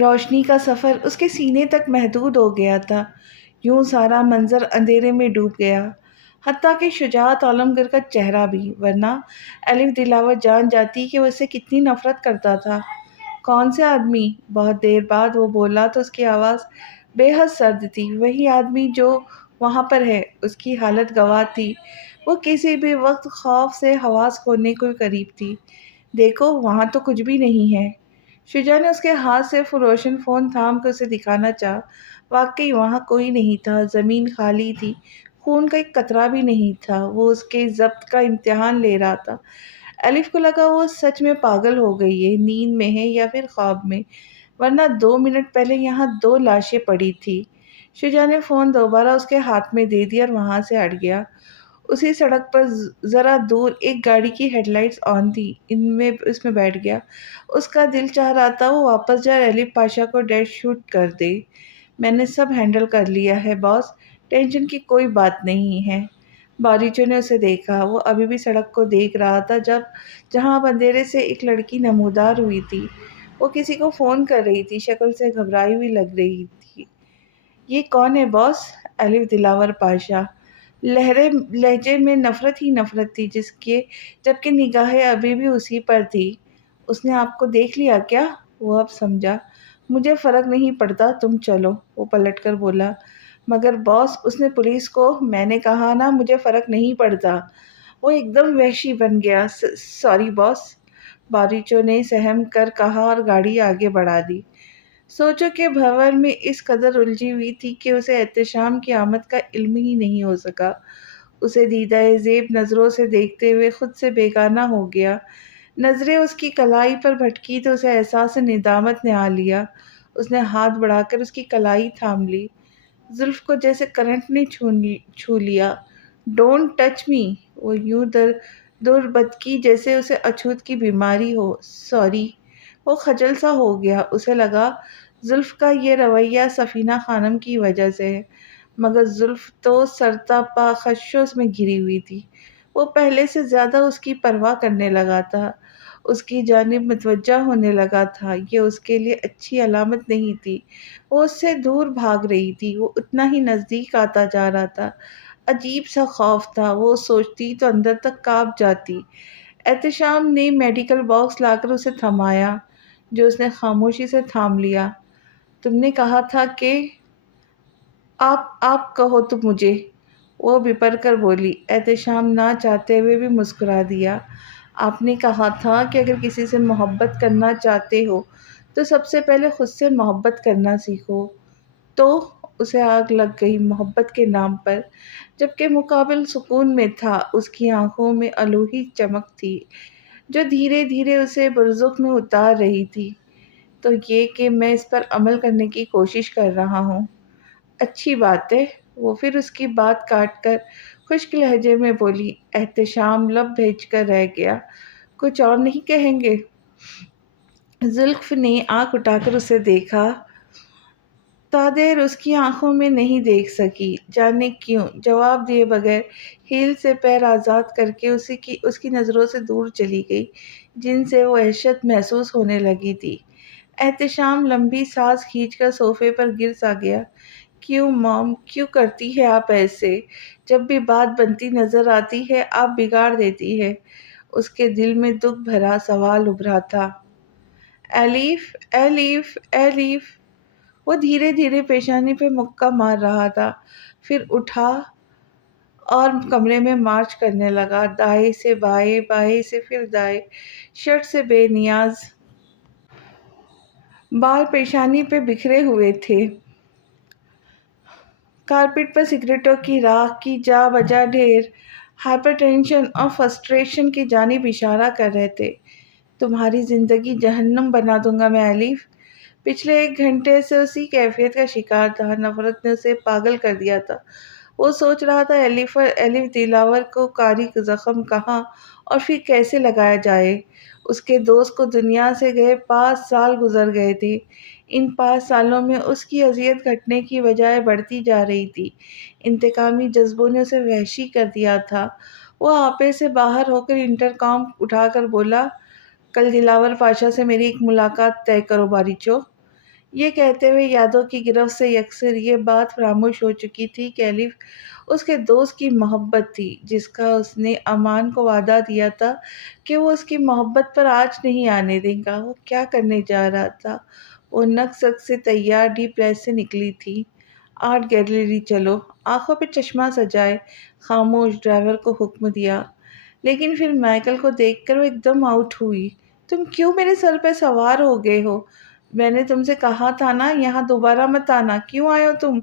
روشنی کا سفر اس کے سینے تک محدود ہو گیا تھا۔ یوں سارا منظر اندھیرے میں ڈوب گیا، حتیٰ کہ شجاعت عالمگیر کا چہرہ بھی، ورنہ الف دلاور جان جاتی کہ وہ اس سے کتنی نفرت کرتا تھا۔ کون سے آدمی؟ بہت دیر بعد وہ بولا تو اس کی آواز بے حد سرد تھی۔ وہی آدمی جو وہاں پر ہے۔ اس کی حالت گواہ تھی، وہ کسی بھی وقت خوف سے حواس کھونے کو قریب تھی۔ دیکھو وہاں تو کچھ بھی نہیں ہے۔ شجاع نے اس کے ہاتھ سے روشن فون تھام کر اسے دکھانا چاہا۔ واقعی وہاں کوئی نہیں تھا، زمین خالی تھی، خون کا ایک قطرہ بھی نہیں تھا۔ وہ اس کے ضبط کا امتحان لے رہا تھا۔ الف کو لگا وہ سچ میں پاگل ہو گئی ہے، نیند میں ہے یا پھر خواب میں، ورنہ 2 منٹ پہلے یہاں 2 لاشیں پڑی تھی۔ شجاع نے فون دوبارہ اس کے ہاتھ میں دے دیا اور وہاں سے ہٹ گیا۔ اسی سڑک پر ذرا دور ایک گاڑی کی ہیڈ لائٹس آن تھی، اس میں بیٹھ گیا۔ اس کا دل چاہ رہا تھا وہ واپس جائے اور الف پاشا کو ڈیڈ شوٹ کر دے۔ میں نے سب ہینڈل کر لیا ہے باس، ٹینشن کی کوئی بات نہیں ہے۔ باریچو نے اسے دیکھا، وہ ابھی بھی سڑک کو دیکھ رہا تھا جہاں اب اندھیرے سے ایک لڑکی نمودار ہوئی تھی۔ وہ کسی کو فون کر رہی تھی، شکل سے گھبرائی ہوئی لگ رہی تھی۔ یہ کون ہے باس؟ الف دلاور پاشا۔ لہجے میں نفرت ہی نفرت تھی جبکہ نگاہیں ابھی بھی اسی پر تھی۔ اس نے آپ کو دیکھ لیا کیا؟ وہ اب سمجھا۔ مجھے فرق نہیں پڑتا، تم چلو، وہ پلٹ کر بولا۔ مگر باس، اس نے پولیس کو، میں نے کہا نا مجھے فرق نہیں پڑتا۔ وہ ایک دم وحشی بن گیا۔ سوری باس، باریچو نے سہم کر کہا اور گاڑی آگے بڑھا دی۔ سوچو کہ بھنور میں اس قدر الجھی ہوئی تھی کہ اسے احتشام کی آمد کا علم ہی نہیں ہو سکا۔ اسے دیدہ زیب نظروں سے دیکھتے ہوئے خود سے بیگانہ ہو گیا۔ نظریں اس کی کلائی پر بھٹکی تو اسے احساس ندامت نے آ لیا۔ اس نے ہاتھ بڑھا کر اس کی کلائی تھام لی، زلف کو جیسے کرنٹ نے چھو لیا۔ ڈونٹ ٹچ می، وہ یوں دربدکی جیسے اسے اچھوت کی بیماری ہو۔ سوری، وہ خجل سا ہو گیا۔ اسے لگا زلف کا یہ رویہ سفینہ خانم کی وجہ سے ہے، مگر زلف تو سرتاپا خشش میں گھری ہوئی تھی۔ وہ پہلے سے زیادہ اس کی پرواہ کرنے لگا تھا، اس کی جانب متوجہ ہونے لگا تھا۔ یہ اس کے لیے اچھی علامت نہیں تھی۔ وہ اس سے دور بھاگ رہی تھی، وہ اتنا ہی نزدیک آتا جا رہا تھا۔ عجیب سا خوف تھا، وہ سوچتی تو اندر تک کانپ جاتی۔ احتشام نے میڈیکل باکس لا کر اسے تھمایا، جو اس نے خاموشی سے تھام لیا۔ تم نے کہا تھا کہ آپ کہو تو مجھے، وہ بپر کر بولی۔ احتشام نہ چاہتے ہوئے بھی مسکرا دیا۔ آپ نے کہا تھا کہ اگر کسی سے محبت کرنا چاہتے ہو تو سب سے پہلے خود سے محبت کرنا سیکھو۔ تو اسے آگ لگ گئی محبت کے نام پر، جبکہ مقابل سکون میں تھا۔ اس کی آنکھوں میں الوہی چمک تھی جو دھیرے دھیرے اسے برزخ میں اتار رہی تھی۔ تو یہ کہ میں اس پر عمل کرنے کی کوشش کر رہا ہوں۔ اچھی بات ہے، وہ پھر اس کی بات کاٹ کر خشک لہجے میں بولی۔ احتشام لب بھیج کر رہ گیا۔ کچھ اور نہیں کہیں گے؟ زلف نے آنکھ اٹھا کر اسے دیکھا۔ تادیر اس کی آنکھوں میں نہیں دیکھ سکی، جانے کیوں۔ جواب دیے بغیر ہیل سے پیر آزاد کر کے اس کی نظروں سے دور چلی گئی، جن سے وہ وحشت محسوس ہونے لگی تھی۔ احتشام لمبی سانس کھینچ کر صوفے پر گر سا گیا۔ کیوں مام، کیوں کرتی ہے آپ ایسے؟ جب بھی بات بنتی نظر آتی ہے آپ بگاڑ دیتی ہے۔ اس کے دل میں دکھ بھرا سوال ابھرا تھا۔ الف، الف، الف۔ وہ دھیرے دھیرے پیشانی پہ مکہ مار رہا تھا، پھر اٹھا اور کمرے میں مارچ کرنے لگا، دائیں سے بائیں، بائیں سے پھر دائیں، شرٹ سے بے نیاز بال پیشانی پہ بکھرے ہوئے تھے۔ کارپیٹ پر سگریٹوں کی راکھ کی جا بجا ڈھیر ہائپر ٹینشن اور فرسٹریشن کی جانب اشارہ کر رہے تھے۔ تمہاری زندگی جہنم بنا دوں گا میں الف۔ پچھلے 1 گھنٹے سے اسی کیفیت کا شکار تھا، نفرت نے اسے پاگل کر دیا تھا۔ وہ سوچ رہا تھا الف دلاور کو کاری زخم کہاں اور پھر کیسے لگایا جائے۔ اس کے دوست کو دنیا سے گئے 5 سال گزر گئے تھے۔ ان 5 سالوں میں اس کی اذیت گھٹنے کی بجائے بڑھتی جا رہی تھی۔ انتقامی جذبوں نے اسے وحشی کر دیا تھا۔ وہ آپے سے باہر ہو کر انٹرکام اٹھا کر بولا، کل دلاور پاشا سے میری ایک ملاقات طے کرو باریچو۔ یہ کہتے ہوئے یادوں کی گرفت سے یکسر یہ بات فراموش ہو چکی تھی کہ الف اس کے دوست کی محبت تھی، جس کا اس نے امان کو وعدہ دیا تھا کہ وہ اس کی محبت پر آنچ نہیں آنے دے گا۔ وہ کیا کرنے جا رہا تھا؟ وہ نک سے تیار ڈی پلیس سے نکلی تھی۔ آرٹ گیلری چلو، آنکھوں پہ چشمہ سجائے، خاموش ڈرائیور کو حکم دیا۔ لیکن پھر مائیکل کو دیکھ کر وہ ایک دم آؤٹ ہوئی۔ تم کیوں میرے سر پہ سوار ہو گئے ہو؟ میں نے تم سے کہا تھا نا یہاں دوبارہ مت آنا، کیوں آئے ہو تم؟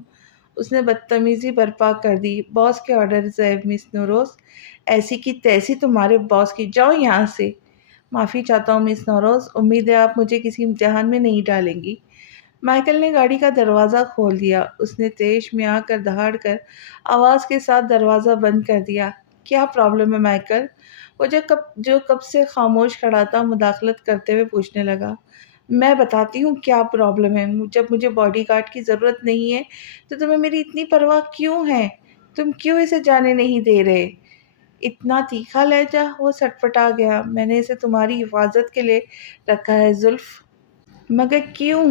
اس نے بدتمیزی برپا کر دی۔ باس کے آرڈرز ہے مس نوروز، ایسی کی تیسی تمہارے باس کی، جاؤ یہاں سے۔ معافی چاہتا ہوں مس نوروز، امید ہے آپ مجھے کسی امتحان میں نہیں ڈالیں گی۔ مائیکل نے گاڑی کا دروازہ کھول دیا۔ اس نے تیش میں آ کر دہاڑ کر آواز کے ساتھ دروازہ بند کر دیا۔ کیا پرابلم ہے مائیکل؟ وہ جو کب سے خاموش کھڑا تھا مداخلت کرتے ہوئے پوچھنے لگا۔ میں بتاتی ہوں کیا پرابلم ہے۔ جب مجھے باڈی گارڈ کی ضرورت نہیں ہے تو تمہیں میری اتنی پرواہ کیوں ہے؟ تم کیوں اسے جانے نہیں دے رہے؟ اتنا تیکھا لہجہ؟ وہ سٹپٹا گیا۔ میں نے اسے تمہاری حفاظت کے لیے رکھا ہے زلف۔ مگر کیوں؟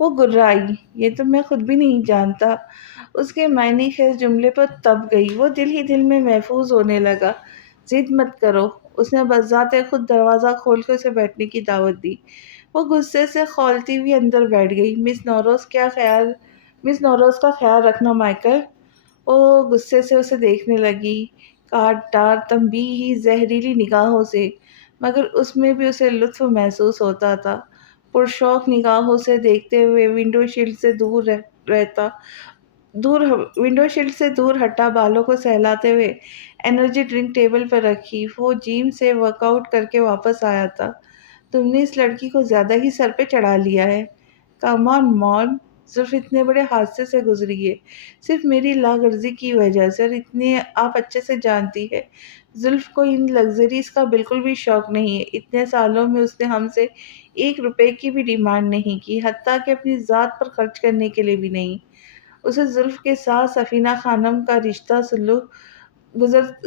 وہ گررائی۔ یہ تو میں خود بھی نہیں جانتا۔ اس کے معنی خیز جملے پر تب گئی۔ وہ دل ہی دل میں محفوظ ہونے لگا۔ ضد مت کرو۔ اس نے بذات خود دروازہ کھول کے اسے بیٹھنے کی دعوت دی۔ وہ غصے سے کھولتی ہوئی اندر بیٹھ گئی۔ مس نوروز کا خیال رکھنا مائیکل۔ وہ غصے سے اسے دیکھنے لگی، کاٹ ڈار تنبیہی زہریلی نگاہوں سے، مگر اس میں بھی اسے لطف محسوس ہوتا تھا۔ پرشوق نگاہوں سے دیکھتے ہوئے ونڈو شیلڈ سے دور ہٹا، بالوں کو سہلاتے ہوئے انرجی ڈرنک ٹیبل پر رکھی۔ وہ جم سے ورک آؤٹ کر کے واپس آیا تھا۔ تم نے اس لڑکی کو زیادہ ہی سر پہ چڑھا لیا ہے۔ کم آن مون، صرف اتنے بڑے حادثے سے گزری ہے، صرف میری لاغرضی کی وجہ سے، اور اتنے آپ اچھے سے جانتی ہے زلف کو ان لگژریز کا بالکل بھی شوق نہیں ہے۔ اتنے سالوں میں اس نے ہم سے 1 روپے کی بھی ڈیمانڈ نہیں کی، حتیٰ کہ اپنی ذات پر خرچ کرنے کے لیے بھی نہیں۔ اسے زلف کے ساتھ سفینہ خانم کا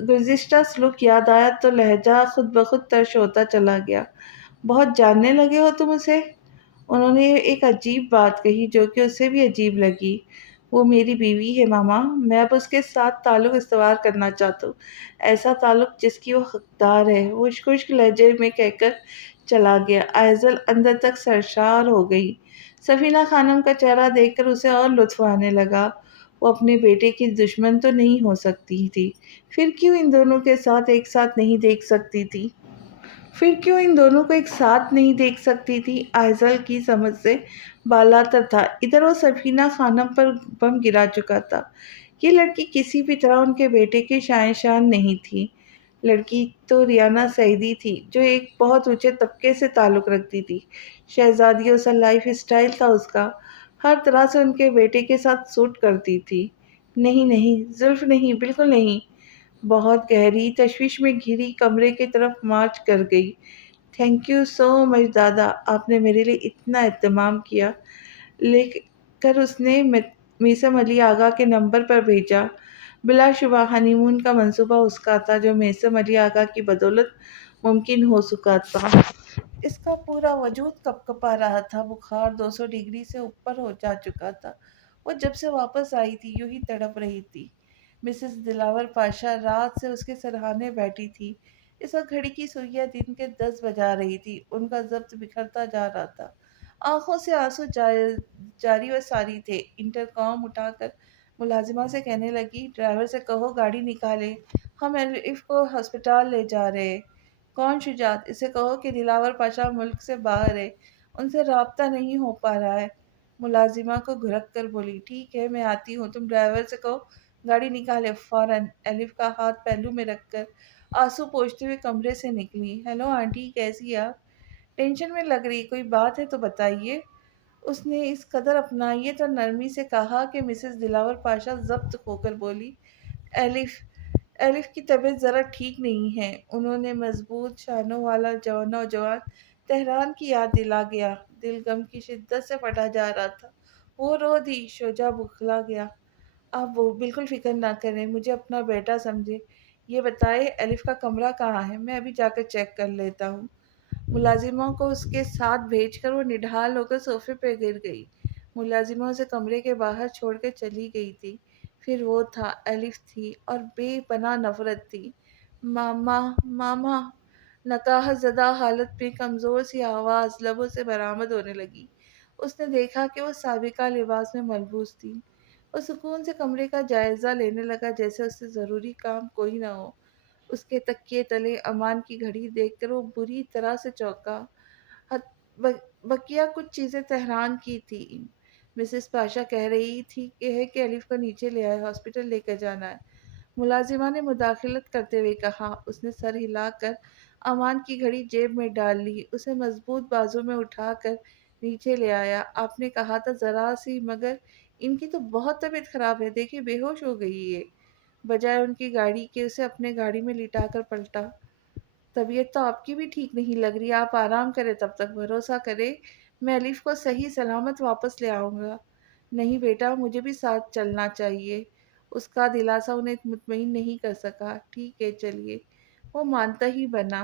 گزشتہ سلوک یاد آیا تو لہجہ خود بخود ترش ہوتا چلا گیا۔ بہت جاننے لگے ہو تم اسے؟ انہوں نے ایک عجیب بات کہی جو کہ اسے بھی عجیب لگی۔ وہ میری بیوی ہے ماما، میں اب اس کے ساتھ تعلق استوار کرنا چاہتا ہوں، ایسا تعلق جس کی وہ حقدار ہے۔ وہ خشک لہجے میں کہہ کر چلا گیا۔ آئزل اندر تک سرشار ہو گئی۔ سفینہ خانم کا چہرہ دیکھ کر اسے اور لطف آنے لگا۔ وہ اپنے بیٹے کی دشمن تو نہیں ہو سکتی تھی، پھر کیوں ان دونوں کے ساتھ ایک ساتھ نہیں دیکھ سکتی تھی؟ پھر کیوں ان دونوں کو ایک ساتھ نہیں دیکھ سکتی تھی؟ آئزل کی سمجھ سے بالاتر تھا۔ ادھر وہ سفینہ خانم پر بم گرا چکا تھا۔ یہ لڑکی کسی بھی طرح ان کے بیٹے کی شائن نہیں تھی۔ لڑکی تو ریانا سعیدی تھی، جو ایک بہت اونچے طبقے سے تعلق رکھتی تھی۔ شہزادیوں سا لائف اسٹائل تھا اس کا، ہر طرح سے ان کے بیٹے کے ساتھ سوٹ کرتی تھی۔ نہیں نہیں، زلف نہیں، بالکل نہیں۔ بہت گہری تشویش میں گھری کمرے کی طرف مارچ کر گئی۔ تھینک یو سو مچ دادا، آپ نے میرے لیے اتنا اہتمام کیا۔ لے کر اس نے میسم علی آغا کے نمبر پر بھیجا۔ بلا شبہ ہنی مون کا منصوبہ اس کا تھا، جو میسم علی آغا کی بدولت ممکن ہو سکا تھا۔ اس کا پورا وجود کپکپا رہا تھا، بخار 200 ڈگری سے اوپر ہو جا چکا تھا۔ وہ جب سے واپس آئی تھی یوں ہی تڑپ رہی تھی۔ مسز دلاور پاشا رات سے اس کے سرہانے بیٹھی تھی۔ اس وقت گھڑی کی سوئیاں دن کے 10 بجا رہی تھی۔ ان کا ضبط بکھرتا جا رہا تھا، آنکھوں سے آنسو جاری و ساری تھے۔ انٹرکام اٹھا کر ملازمہ سے کہنے لگی، ڈرائیور سے کہو گاڑی نکالے، ہم الف کو ہسپتال لے جا رہے۔ کون شجاعت؟ اسے کہو کہ دلاور پاشا ملک سے باہر ہے، ان سے رابطہ نہیں ہو پا رہا ہے۔ ملازمہ کو گھرک کر بولی، ٹھیک ہے میں آتی ہوں، تم ڈرائیور سے کہو گاڑی نکالے فوراً۔ الف کا ہاتھ پہلو میں رکھ کر آنسو پوچھتے ہوئے کمرے سے نکلی۔ ہیلو آنٹی، کیسی آپ؟ ٹینشن میں لگ رہی، کوئی بات ہے تو بتائیے۔ اس نے اس قدر اپنائیت اور نرمی سے کہا کہ مسز دلاور پاشا ضبط کھو کر بولی، الف کی طبیعت ذرا ٹھیک نہیں ہے۔ انہوں نے مضبوط شانوں والا نوجوان تہران کی یاد دلا گیا۔ دل غم کی شدت سے پھٹا جا رہا تھا۔ وہ رو دی۔ شوجا بکھلا گیا۔ آپ وہ بالکل فکر نہ کریں، مجھے اپنا بیٹا سمجھے۔ یہ بتائے الف کا کمرہ کہاں ہے؟ میں ابھی جا کر چیک کر لیتا ہوں۔ ملازموں کو اس کے ساتھ بھیج کر وہ نڈھال ہو کر صوفے پہ گر گئی۔ ملازمہ اسے کمرے کے باہر چھوڑ کے چلی گئی تھی۔ پھر وہ تھا، الف تھی اور بے پناہ نفرت تھی۔ ماما، ماما، نکاح زدہ حالت میں کمزور سی آواز لبوں سے برآمد ہونے لگی۔ اس نے دیکھا کہ وہ سابقہ لباس میں ملبوس تھی۔ وہ سکون سے کمرے کا جائزہ لینے لگا جیسے اس سے ضروری کام کوئی نہ ہو۔ اس کے تکیے تلے امان کی گھڑی دیکھ کر وہ بری طرح سے چونکا۔ بقیہ کچھ چیزیں تہران کی تھی۔ مسز پاشا کہہ رہی تھی کہ الف کو نیچے لے آئے، ہاسپٹل لے کر جانا ہے۔ ملازمہ نے مداخلت کرتے ہوئے کہا۔ اس نے سر ہلا کر امان کی گھڑی جیب میں ڈال لی، اسے مضبوط بازو میں اٹھا کر نیچے لے آیا۔ آپ نے کہا تھا ذرا سی، مگر ان کی تو بہت طبیعت خراب ہے، دیکھیے بے ہوش ہو گئی ہے۔ بجائے ان کی گاڑی کے اسے اپنے گاڑی میں لٹا کر پلٹا۔ طبیعت تو آپ کی بھی ٹھیک نہیں لگ رہی، آپ آرام کریں، تب تک بھروسہ کریں میں الف کو صحیح سلامت واپس لے آؤں گا۔ نہیں بیٹا، مجھے بھی ساتھ چلنا چاہیے۔ اس کا دلاسا انہیں مطمئن نہیں کر سکا۔ ٹھیک ہے چلیے، وہ مانتا ہی بنا۔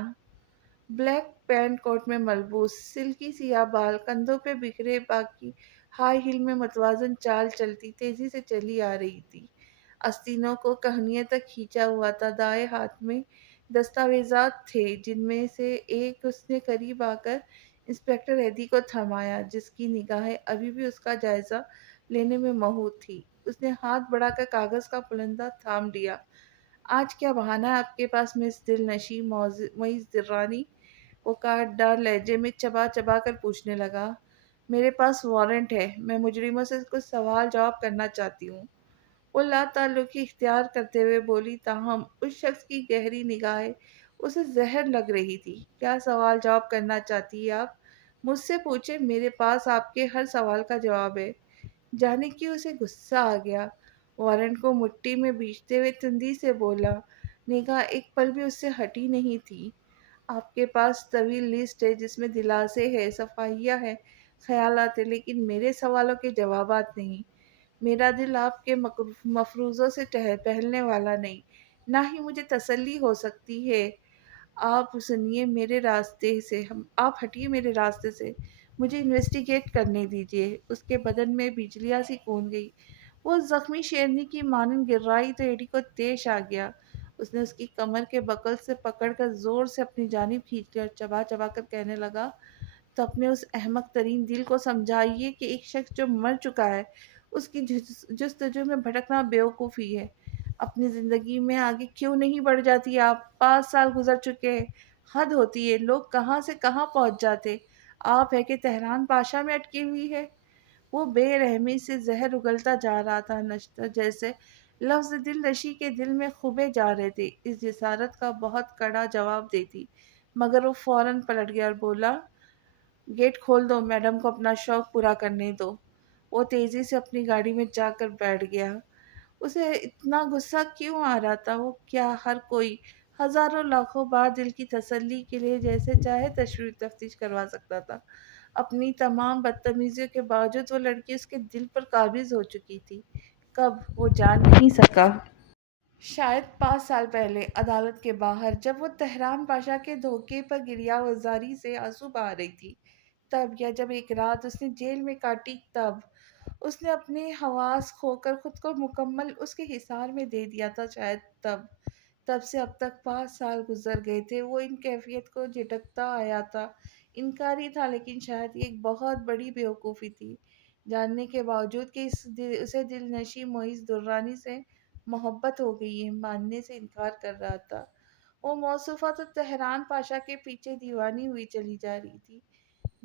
بلیک پینٹ کوٹ میں ملبوس، سلکی سیاہ بال کندھوں پہ بکھرے، باقی ہائی ہیل میں متوازن چال چلتی تیزی سے چلی آ رہی تھی۔ آستینوں کو کہنیوں تک کھینچا ہوا تھا۔ دائیں ہاتھ میں دستاویزات تھے، جن میں سے ایک اس نے قریب آ کر انسپکٹر ایڈی کو تھمایا، جس کی نگاہیں ابھی بھی اس کا جائزہ لینے میں مہوت تھی۔ اس نے ہاتھ بڑھا کر کاغذ کا پلندہ تھام لیا۔ آج کیا بہانہ ہے آپ کے پاس مس دل نشیں معز درانی؟ وہ کاٹ ڈال لہجے میں چبا چبا کر پوچھنے لگا۔ میرے پاس وارنٹ ہے، میں مجرموں سے کچھ سوال جواب کرنا چاہتی ہوں۔ وہ لا تعلقی اختیار کرتے ہوئے بولی، تاہم اس شخص کی گہری نگاہیں اسے زہر لگ رہی تھی۔ کیا سوال جواب کرنا چاہتی ہیں آپ؟ مجھ سے پوچھیں، میرے پاس آپ کے ہر سوال کا جواب ہے۔ جانے کیوں اسے غصہ آ گیا۔ وارنٹ کو مٹھی میں بیچتے ہوئے تندی سے بولا، نگاہ ایک پل بھی اس سے ہٹی نہیں تھی۔ آپ کے پاس طویل لسٹ ہے جس میں دلاسے ہے، صفائیاں ہے، خیالات ہیں، لیکن میرے سوالوں کے جوابات نہیں۔ میرا دل آپ کے مفروضوں سے پہلنے والا نہیں، نہ ہی مجھے تسلی ہو سکتی ہے۔ آپ سنیے میرے راستے سے، آپ ہٹیے میرے راستے سے، مجھے انویسٹیگیٹ کرنے دیجیے۔ اس کے بدن میں بجلیاں سی کون گئی۔ وہ زخمی شیرنی کی مانند گرائی تو ایڈی کو تیش آ گیا۔ اس نے اس کی کمر کے بکل سے پکڑ کر زور سے اپنی جانب کھینچ لیا اور چبا چبا کر کہنے لگا، تو اپنے اس احمق ترین دل کو سمجھائیے کہ ایک شخص جو مر چکا ہے، اس کی جستجو میں بھٹکنا بیوقوفی ہے۔ اپنی زندگی میں آگے کیوں نہیں بڑھ جاتی آپ؟ 5 سال گزر چکے ہیں، حد ہوتی ہے، لوگ کہاں سے کہاں پہنچ جاتے، آپ ہے کہ تہران پاشا میں اٹکی ہوئی ہے۔ وہ بے رحمی سے زہر اگلتا جا رہا تھا، نشتر جیسے لفظ دل نشی کے دل میں خبے جا رہے تھے۔ اس جسارت کا بہت کڑا جواب دیتی، مگر وہ فوراً پلٹ گیا اور بولا، گیٹ کھول دو، میڈم کو اپنا شوق پورا کرنے دو۔ وہ تیزی سے اپنی گاڑی میں جا کر بیٹھ گیا۔ اسے اتنا غصہ کیوں آ رہا تھا؟ وہ کیا ہر کوئی ہزاروں لاکھوں بار دل کی تسلی کے لیے جیسے چاہے تشریح تفتیش کروا سکتا تھا؟ اپنی تمام بدتمیزیوں کے باوجود وہ لڑکی اس کے دل پر قابض ہو چکی تھی۔ کب؟ وہ جان نہیں سکا۔ شاید 5 سال پہلے، عدالت کے باہر، جب وہ تہران پاشا کے دھوکے پر گریہ وزاری سے آنسو بہا رہی تھی، تب، یا جب ایک رات اس نے جیل میں کاٹی تب۔ اس نے اپنے حواس کھو کر خود کو مکمل اس کے حصار میں دے دیا تھا، شاید تب۔ تب سے اب تک 5 سال گزر گئے تھے۔ وہ ان کیفیت کو جھٹکتا آیا تھا، انکاری تھا، لیکن شاید یہ ایک بہت بڑی بیوقوفی تھی، جاننے کے باوجود کہ اسے دل نشیں معز درانی سے محبت ہو گئی ہے، ماننے سے انکار کر رہا تھا۔ وہ موصوفہ تو تہران پاشا کے پیچھے دیوانی ہوئی چلی جا رہی تھی،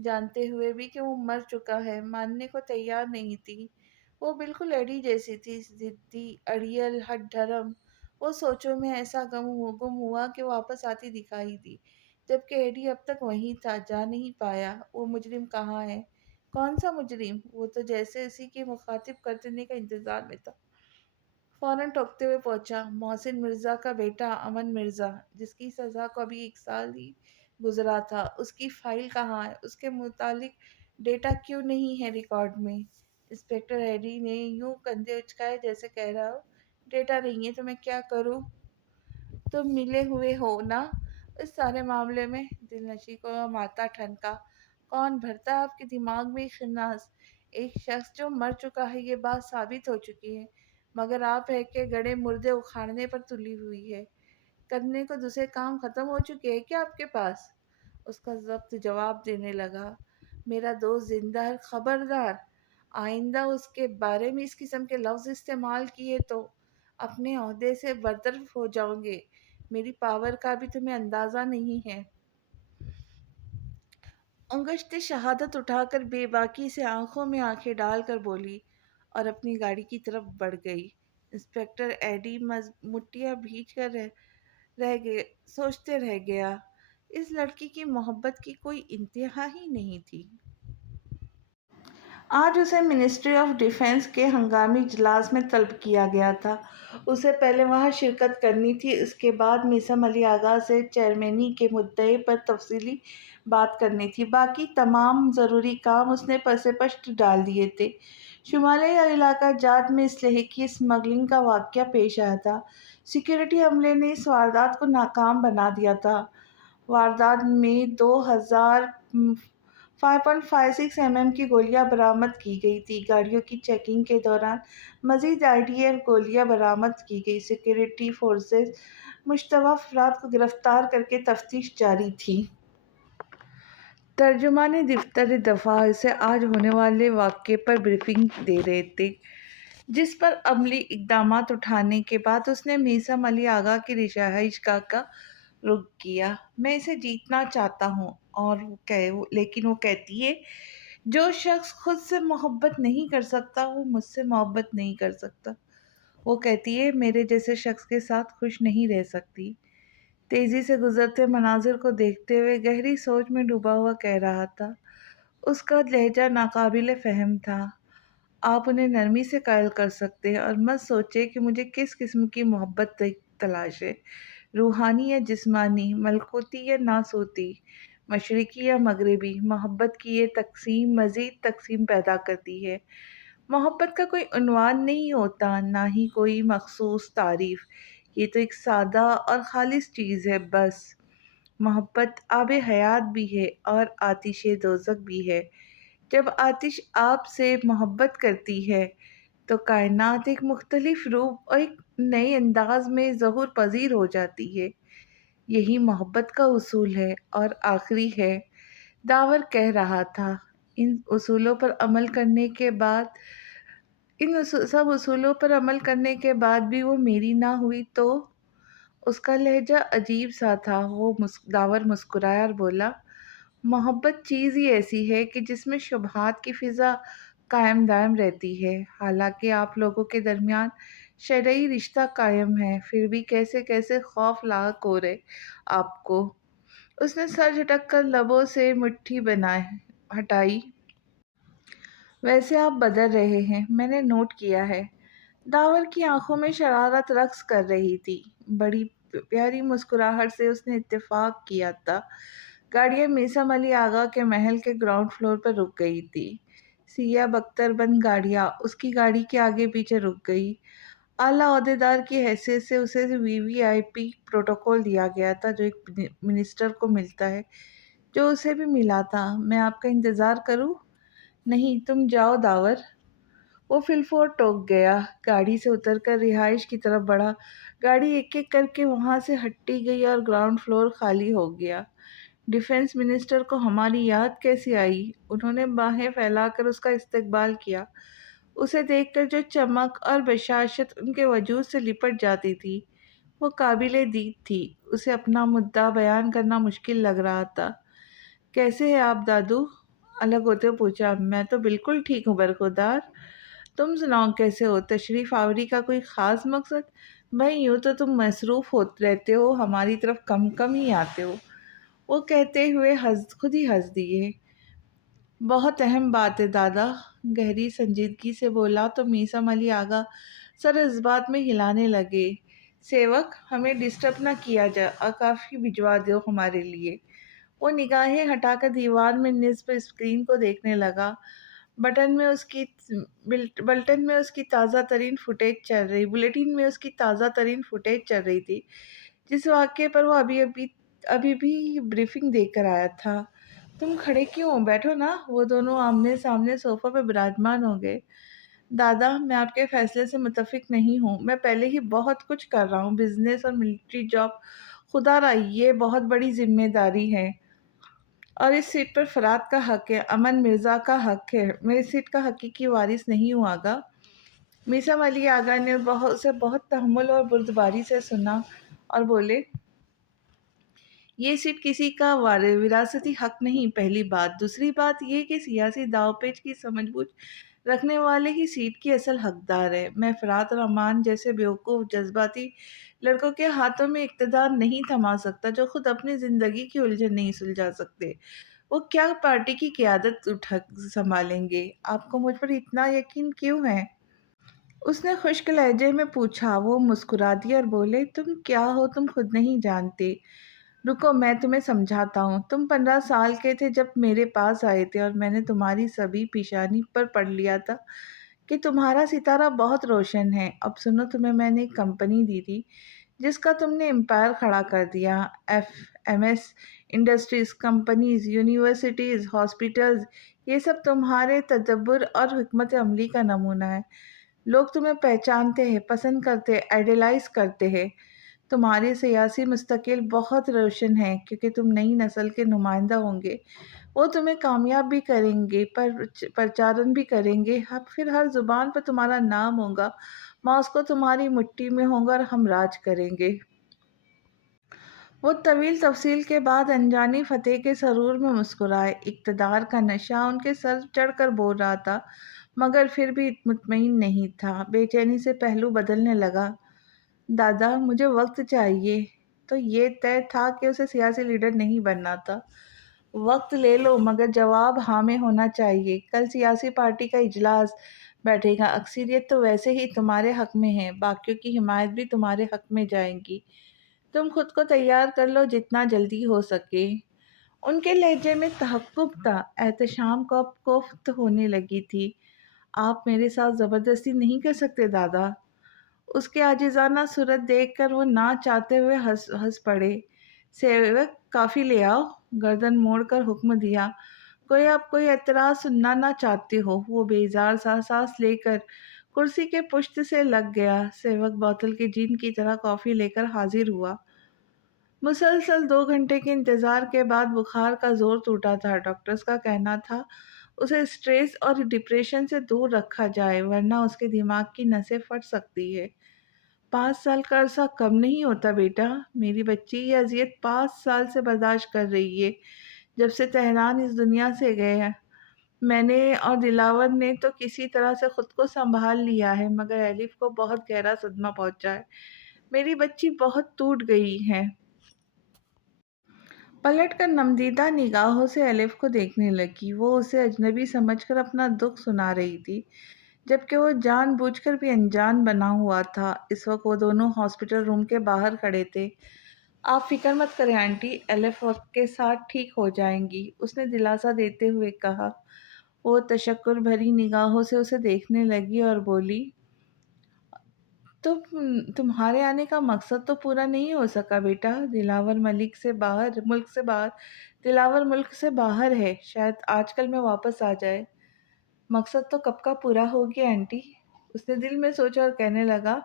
جانتے ہوئے بھی کہ وہ مر چکا ہے، ماننے کو تیار نہیں تھی۔ وہ بالکل ایڈی جیسی تھی، ضدی، اڑیل، ہٹ دھرم۔ وہ سوچوں میں ایسا گم ہوا کہ وہ واپس آتی دکھائی دی، جبکہ ایڈی اب تک وہیں تھا، جا نہیں پایا۔ وہ مجرم کہاں ہے؟ کون سا مجرم؟ وہ تو جیسے اسی کے مخاطب کرنے کا انتظار میں تھا۔ فوراً ٹوکتے ہوئے پہنچا، محسن مرزا کا بیٹا امن مرزا، جس کی سزا کو ابھی 1 سال ہی گزرا تھا۔ اس کی فائل کہاں ہے؟ اس کے متعلق ڈیٹا کیوں نہیں ہے ریکارڈ میں؟ انسپکٹر ایڈی نے یوں کندھے اچکائے جیسے کہہ رہا ہو، ڈیٹا نہیں ہے تو میں کیا کروں؟ تم ملے ہوئے ہو نا؟ اس سارے معاملے میں دل نشی کو مارتا ٹھنکا کون بھرتا ہے آپ کے دماغ میں خناس؟ ایک شخص جو مر چکا ہے، یہ بات ثابت ہو چکی ہے، مگر آپ ہے کہ گڑے مردے اکھاڑنے پر تلی ہوئی ہے۔ کرنے کو دوسرے کام ختم ہو چکے ہیں کیا آپ کے پاس؟ اس کا ضبط جواب دینے لگا، میرا دوست زندہ ہے، خبردار آئندہ اس کے بارے میں اس قسم کے لفظ استعمال کیے تو اپنے عہدے سے برطرف ہو جاؤں گے۔ میری پاور کا بھی تمہیں اندازہ نہیں ہے۔ انگشت شہادت اٹھا کر بے باکی سے آنکھوں میں آنکھیں ڈال کر بولی اور اپنی گاڑی کی طرف بڑھ گئی۔ انسپکٹر ایڈی مٹیاں بھیج کر سوچتے رہ گیا، اس لڑکی کی محبت کی کوئی انتہا ہی نہیں تھی۔ آج اسے منسٹری آف ڈیفنس کے ہنگامی اجلاس میں طلب کیا گیا تھا۔ اسے پہلے وہاں شرکت کرنی تھی، اس کے بعد میثم علی آغا سے چیئرمینی کے مدعے پر تفصیلی بات کرنی تھی۔ باقی تمام ضروری کام اس نے پس پشت ڈال دیے تھے۔ شمالی علاقہ جات میں اسلحے کی اسمگلنگ کا واقعہ پیش آیا تھا۔ سیکورٹی عملے نے اس واردات کو ناکام بنا دیا تھا۔ واردات میں 5.56 mm کی گولیاں برآمد کی گئی تھیں۔ گاڑیوں کی چیکنگ کے دوران مزید IDF گولیاں برآمد کی گئیں۔ سیکورٹی فورسز مشتبہ افراد کو گرفتار کرکے تفتیش جاری تھی۔ ترجمان دفتر دفاع اسے آج ہونے والے واقعے پر بریفنگ دے رہے تھے، جس پر عملی اقدامات اٹھانے کے بعد اس نے میثم علی آغا کی رہائش گاہ کا رخ کیا۔ میں اسے جیتنا چاہتا ہوں لیکن وہ کہتی ہے، جو شخص خود سے محبت نہیں کر سکتا وہ مجھ سے محبت نہیں کر سکتا۔ وہ کہتی ہے، میرے جیسے شخص کے ساتھ خوش نہیں رہ سکتی۔ تیزی سے گزرتے مناظر کو دیکھتے ہوئے گہری سوچ میں ڈوبا ہوا کہہ رہا تھا۔ اس کا لہجہ ناقابل فہم تھا۔ آپ انہیں نرمی سے قائل کر سکتے ہیں اور مت سوچیں کہ مجھے کس قسم کی محبت تلاش ہے، روحانی یا جسمانی، ملکوتی یا ناسوتی، مشرقی یا مغربی۔ محبت کی یہ تقسیم مزید تقسیم پیدا کرتی ہے۔ محبت کا کوئی عنوان نہیں ہوتا، نہ ہی کوئی مخصوص تعریف، یہ تو ایک سادہ اور خالص چیز ہے بس۔ محبت آب حیات بھی ہے اور آتش دوزخ بھی ہے۔ جب آتش آپ سے محبت کرتی ہے تو کائنات ایک مختلف روپ اور ایک نئے انداز میں ظہور پذیر ہو جاتی ہے۔ یہی محبت کا اصول ہے اور آخری ہے۔ داور کہہ رہا تھا، ان سب اصولوں پر عمل کرنے کے بعد بھی وہ میری نہ ہوئی تو؟ اس کا لہجہ عجیب سا تھا۔ داور مسکرایا اور بولا، محبت چیز ہی ایسی ہے کہ جس میں شبہات کی فضا قائم دائم رہتی ہے۔ حالانکہ آپ لوگوں کے درمیان شرعی رشتہ قائم ہے، پھر بھی کیسے کیسے خوف لاحق ہو رہے آپ کو۔ اس نے سر جھٹک کر لبوں سے مٹھی ہٹائی۔ ویسے آپ بدل رہے ہیں، میں نے نوٹ کیا ہے۔ داور کی آنکھوں میں شرارت رقص کر رہی تھی۔ بڑی پیاری مسکراہٹ سے اس نے اتفاق کیا تھا۔ گاڑیاں میثم علی آغا کے محل کے گراؤنڈ فلور پر رک گئی تھی۔ سیاہ بختر بند گاڑیاں اس کی گاڑی کے آگے پیچھے رک گئی۔ اعلیٰ عہدیدار کی حیثیت سے اسے VVIP پروٹوکول دیا گیا تھا، جو ایک منسٹر کو ملتا ہے، جو اسے بھی ملا تھا۔ میں آپ کا انتظار کروں؟ نہیں، تم جاؤ داور۔ وہ فی الفور ٹوک گیا، گاڑی سے اتر کر رہائش کی طرف بڑھا۔ گاڑی ایک ایک کر کے وہاں سے ہٹتی گئی اور گراؤنڈ فلور خالی ہو گیا۔ ڈیفنس منسٹر کو ہماری یاد کیسی آئی؟ انہوں نے باہیں پھیلا کر اس کا استقبال کیا۔ اسے دیکھ کر جو چمک اور بشاشت ان کے وجود سے لپٹ جاتی تھی وہ قابل دید تھی۔ اسے اپنا مدعا بیان کرنا مشکل لگ رہا تھا۔ کیسے ہیں آپ دادو؟ الگ ہوتے پوچھا۔ میں تو بالکل ٹھیک ہوں برخودار، تم سناؤ کیسے ہو؟ تشریف آوری کا کوئی خاص مقصد؟ بھائی یوں تو تم مصروف رہتے ہو، ہماری طرف کم کم ہی آتے ہو۔ وہ کہتے ہوئے خود ہی ہنس دیے۔ بہت اہم بات ہے دادا، گہری سنجیدگی سے بولا تو میثم علی آغا سر اس بات میں ہلانے لگے۔ سیوک، ہمیں ڈسٹرب نہ کیا جائے اور کافی بھجوا دو ہمارے لیے۔ وہ نگاہیں ہٹا کر دیوار میں نصب اسکرین کو دیکھنے لگا۔ بلٹن میں اس کی تازہ ترین فوٹیج چل رہی تھی، جس واقعے پر وہ ابھی بھی بریفنگ دے کر آیا تھا۔ تم کھڑے کیوں ہو؟ بیٹھو نا۔ وہ دونوں آمنے سامنے صوفہ پہ براجمان ہو گئے۔ دادا، میں آپ کے فیصلے سے متفق نہیں ہوں۔ میں پہلے ہی بہت کچھ کر رہا ہوں، بزنس اور ملٹری جاب۔ خدا را، یہ بہت بڑی ذمہ داری ہے، اور اس سیٹ پر فرات کا حق ہے، امن مرزا کا حق ہے۔ میں اس سیٹ کا حقیقی وارث نہیں ہوں آگا۔ میسم علی آغا نے اسے بہت تحمل اور بردباری سے سنا اور بولے، یہ سیٹ کسی کا وراثتی حق نہیں، پہلی بات۔ دوسری بات یہ کہ سیاسی داؤ پیچ کی سمجھ بوجھ رکھنے والے ہی سیٹ کی اصل حقدار ہے۔ میں فرات اور امان جیسے بیوقوف جذباتی لڑکوں کے ہاتھوں میں اقتدار نہیں تھما سکتا، جو خود اپنی زندگی کی الجھن نہیں سلجھا سکتے۔ وہ کیا پارٹی کی قیادت سنبھالیں گے؟ آپ کو مجھ پر اتنا یقین کیوں ہے؟ اس نے خشک لہجے میں پوچھا۔ وہ مسکرا دیے اور بولے، تم کیا ہو تم خود نہیں جانتے۔ رکو، میں تمہیں سمجھاتا ہوں۔ تم 15 سال کے تھے جب میرے پاس آئے تھے، اور میں نے تمہاری سبھی پیشانی پر پڑھ لیا تھا کہ تمہارا ستارہ بہت روشن ہے۔ اب سنو، تمہیں میں نے ایک کمپنی دی تھی جس کا تم نے امپائر کھڑا کر دیا۔ FMS industries, companies, universities, hospitals, یہ سب تمہارے تدبر اور حکمت عملی کا نمونہ ہے۔ لوگ تمہیں پہچانتے ہیں، پسند کرتے ہیں، آئیڈیلائز کرتے ہیں۔ تمہاری سیاسی مستقبل بہت روشن ہے، کیونکہ تم نئی نسل کے نمائندہ ہوں گے۔ وہ تمہیں کامیاب بھی کریں گے، پرچارن بھی کریں گے، پھر ہر زبان پر تمہارا نام ہوگا، ماسکو تمہاری مٹھی میں ہوگا اور ہم راج کریں گے۔ وہ طویل تفصیل کے بعد انجانی فتح کے سرور میں مسکرائے۔ اقتدار کا نشہ ان کے سر چڑھ کر بول رہا تھا، مگر پھر بھی مطمئن نہیں تھا۔ بے چینی سے پہلو بدلنے لگا۔ دادا، مجھے وقت چاہیے۔ تو یہ طے تھا کہ اسے سیاسی لیڈر نہیں بننا تھا۔ وقت لے لو، مگر جواب ہاں میں ہونا چاہیے۔ کل سیاسی پارٹی کا اجلاس بیٹھے گا۔ اکثریت تو ویسے ہی تمہارے حق میں ہے، باقیوں کی حمایت بھی تمہارے حق میں جائے گی۔ تم خود کو تیار کر لو جتنا جلدی ہو سکے۔ ان کے لہجے میں تحقق تھا، احتشام کو اب کوفت ہونے لگی تھی۔ آپ میرے ساتھ زبردستی نہیں کر سکتے دادا۔ اس کے عاجزانہ صورت دیکھ کر وہ نہ چاہتے ہوئے ہنس پڑے۔ سیوک، کافی لے آؤ۔ گردن موڑ کر حکم دیا۔ کوئی آپ کوئی اعتراض سننا نہ چاہتے ہو۔ وہ بیزار سا سانس لے کر کرسی کے پشت سے لگ گیا۔ سیوک بوتل کے جین کی طرح کافی لے کر حاضر ہوا۔ مسلسل 2 گھنٹے کے انتظار کے بعد بخار کا زور ٹوٹا تھا۔ ڈاکٹرز کا کہنا تھا اسے اسٹریس اور ڈپریشن سے دور رکھا جائے، ورنہ اس کے دماغ کی نسیں پھٹ سکتی ہے۔ 5 سال کا عرصہ کم نہیں ہوتا بیٹا۔ میری بچی یہ اذیت 5 سال سے برداشت کر رہی ہے، جب سے تہران اس دنیا سے گئے ہیں۔ میں نے اور دلاور نے تو کسی طرح سے خود کو سنبھال لیا ہے، مگر ایلف کو بہت گہرا صدمہ پہنچا ہے۔ میری بچی بہت ٹوٹ گئی ہے۔ پلٹ کر نمدیدہ نگاہوں سے ایلف کو دیکھنے لگی۔ وہ اسے اجنبی سمجھ کر اپنا دکھ سنا رہی تھی، جبکہ وہ جان بوجھ کر بھی انجان بنا ہوا تھا۔ اس وقت وہ دونوں ہاسپٹل روم کے باہر کھڑے تھے۔ آپ فکر مت کریں آنٹی، ایلف وقت کے ساتھ ٹھیک ہو جائیں گی، اس نے دلاسا دیتے ہوئے کہا۔ وہ تشکر بھری نگاہوں سے اسے دیکھنے لگی اور بولی، تمہارے آنے کا مقصد تو پورا نہیں ہو سکا بیٹا۔ دلاور ملک سے باہر ہے، شاید آج کل میں واپس آ جائے۔ مقصد تو کب کا پورا ہو گیا آنٹی، اس نے دل میں سوچا اور کہنے لگا،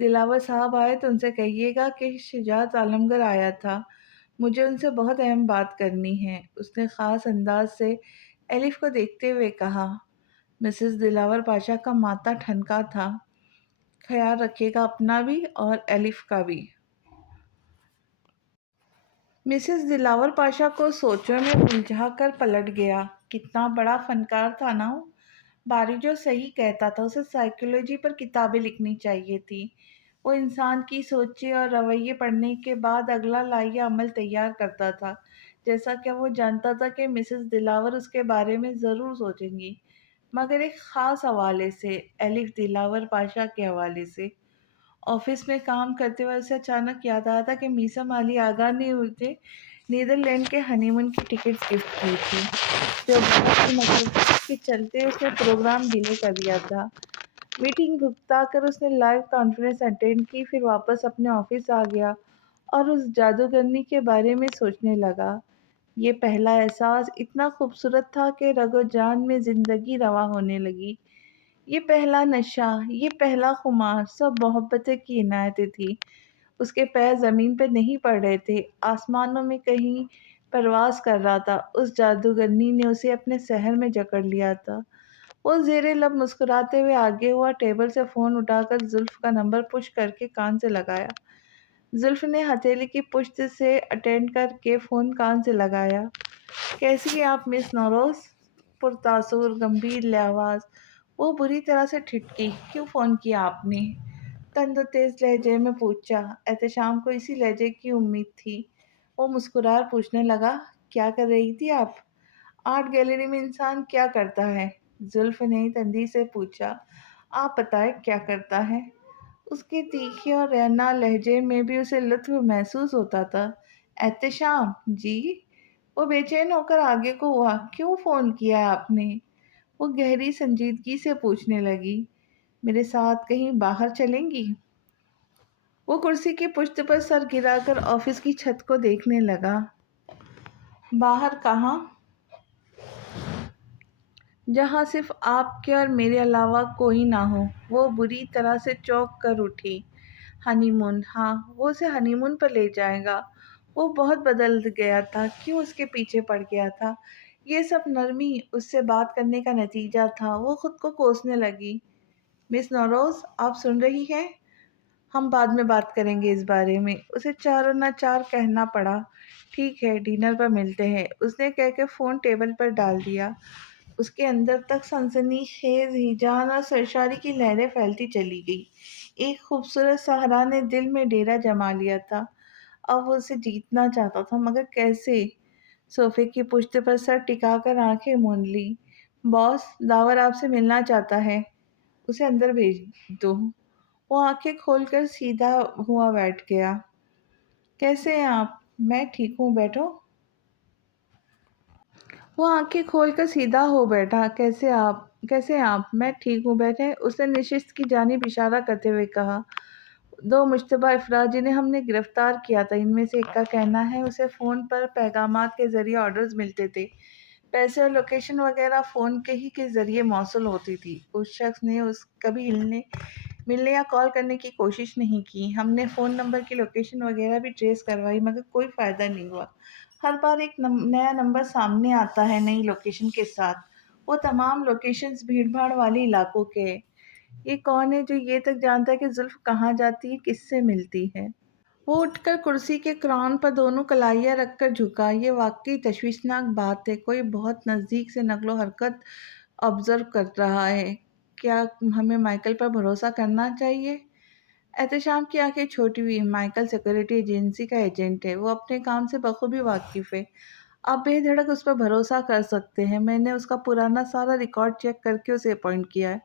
دلاور صاحب آئے تو ان سے کہیے گا کہ شجاعت عالمگیر آیا تھا، مجھے ان سے بہت اہم بات کرنی ہے۔ اس نے خاص انداز سے ایلف کو دیکھتے ہوئے کہا۔ مسز دلاور پاشا کا ماتھا ٹھنکا تھا۔ خیال رکھیے گا اپنا بھی اور ایلف کا بھی۔ مسز دلاور پاشا کو سوچوں میں الجھا کر پلٹ گیا۔ کتنا بڑا فنکار تھا نا وہ۔ باری جو صحیح کہتا تھا، اسے سائیکولوجی پر کتابیں لکھنی چاہیے تھی۔ وہ انسان کی سوچیں اور رویے پڑھنے کے بعد اگلا لائحہ عمل تیار کرتا تھا، جیسا کہ وہ جانتا تھا کہ مسز دلاور اس کے بارے میں ضرور سوچیں گی، مگر ایک خاص حوالے سے، ایلف دلاور پاشا کے حوالے سے۔ آفس میں کام کرتے ہوئے اسے اچانک یاد آیا تھا کہ میسم علی آغا نے اسے نیدرلینڈ کے ہنی مون کی ٹکٹ گفٹ کی تھی، جو بہت سی مصروفیات کے چلتے اس نے پروگرام ڈیلے کر دیا تھا۔ میٹنگ بھگتا کر اس نے لائیو کانفرنس اٹینڈ کی، پھر واپس اپنے آفس آ گیا اور اس جادوگرنی کے بارے میں سوچنے لگا۔ یہ پہلا احساس اتنا خوبصورت تھا کہ رگ و جان میں زندگی رواں ہونے لگی۔ یہ پہلا نشہ، یہ پہلا خمار، سب محبت کی عنایتیں تھی۔ اس کے پیر زمین پہ نہیں پڑ رہے تھے، آسمانوں میں کہیں پرواز کر رہا تھا۔ اس جادوگرنی نے اسے اپنے سحر میں جکڑ لیا تھا۔ وہ زیر لب مسکراتے ہوئے آگے ہوا، ٹیبل سے فون اٹھا کر زلف کا نمبر پش کر کے کان سے لگایا۔ زلف نے ہتھیلی کی پشت سے اٹینڈ کر کے فون کان سے لگایا۔ کیسی ہیں آپ مس نوروز؟ پرتاثر گمبھیر لہجہ وہ بری طرح سے ٹھٹکی۔ کیوں فون کیا آپ نے؟ تند و تیز لہجے میں پوچھا۔ احتشام کو اسی لہجے کی امید تھی۔ وہ مسکرا پوچھنے لگا، کیا کر رہی تھی آپ؟ آرٹ گیلری میں انسان کیا کرتا ہے؟ زلف نے تندی سے پوچھا۔ آپ بتائیں کیا کرتا ہے؟ اس کے تیکھے اور رعنا لہجے میں بھی اسے لطف محسوس ہوتا تھا۔ احتشام؟ جی؟ وہ بے چین ہو کر آگے کو ہوا۔ کیوں فون کیا ہے آپ نے؟ وہ گہری سنجیدگی سے پوچھنے لگی۔ میرے ساتھ کہیں باہر چلیں گی؟ وہ کرسی کی پشت پر سر گرا کر آفس کی چھت کو دیکھنے لگا۔ باہر کہاں؟ جہاں صرف آپ کے اور میرے علاوہ کوئی نہ ہو۔ وہ بری طرح سے چونک کر اٹھی۔ ہنی مون؟ ہاں، وہ اسے ہنی مون پر لے جائے گا۔ وہ بہت بدل گیا تھا۔ کیوں اس کے پیچھے پڑ گیا تھا؟ یہ سب نرمی اس سے بات کرنے کا نتیجہ تھا۔ وہ خود کو کوسنے لگی۔ مس نوروز، آپ سن رہی ہیں؟ ہم بعد میں بات کریں گے اس بارے میں۔ اسے چاروں نہ چار کہنا پڑا۔ ٹھیک ہے، ڈنر پر ملتے ہیں، اس نے کہہ کے فون ٹیبل پر ڈال دیا۔ اس کے اندر تک سنسنی خیز ہیجان اور سرشاری کی لہریں پھیلتی چلی گئی۔ ایک خوبصورت صحرا نے دل میں ڈیرا جما لیا تھا۔ اب وہ اسے جیتنا چاہتا تھا، مگر کیسے؟ صوفے کی پشت پر سر ٹکا کر آنکھیں مون لی۔ باس، داور آپ سے ملنا چاہتا ہے، اسے اندر بھیج دو۔ وہ آنکھیں کھول کر سیدھا ہوا بیٹھ گیا۔ کیسے ہیں آپ؟ میں ٹھیک ہوں، بیٹھو۔ وہ آنکھیں کھول کر سیدھا ہو بیٹھا۔ کیسے ہیں آپ؟ میں ٹھیک ہوں، بیٹھے، اس نے نشست کی جانب اشارہ کرتے ہوئے کہا۔ دو مشتبہ افراد جنہیں ہم نے گرفتار کیا تھا، ان میں سے ایک کا کہنا ہے اسے فون پر پیغامات کے ذریعے آرڈرز ملتے تھے۔ پیسے اور لوکیشن وغیرہ فون کے ذریعے موصول ہوتی تھی۔ اس شخص نے کبھی ملنے یا کال کرنے کی کوشش نہیں کی۔ ہم نے فون نمبر کی لوکیشن وغیرہ بھی ٹریس کروائی، مگر کوئی فائدہ نہیں ہوا۔ ہر بار ایک نیا نمبر سامنے آتا ہے نئی لوکیشن کے ساتھ۔ وہ تمام لوکیشنز بھیڑ بھاڑ والے علاقوں کے ہیں۔ یہ کون ہے جو یہ تک جانتا ہے کہ زلف کہاں جاتی ہے، کس سے ملتی ہے؟ وہ اٹھ کر کرسی کے کران پر دونوں کلائیاں رکھ کر جھکا۔ یہ واقعی تشویشناک بات ہے، کوئی بہت نزدیک سے نقل و حرکت آبزرو کر رہا ہے۔ کیا ہمیں مائیکل پر بھروسہ کرنا چاہیے؟ احتشام کی آنکھیں چھوٹی ہوئی۔ مائیکل سیکورٹی ایجنسی کا ایجنٹ ہے، وہ اپنے کام سے بخوبی واقف ہے۔ آپ بے دھڑک اس پر بھروسہ کر سکتے ہیں۔ میں نے اس کا پرانا سارا ریکارڈ چیک کر کے اسے اپوائنٹ کیا ہے۔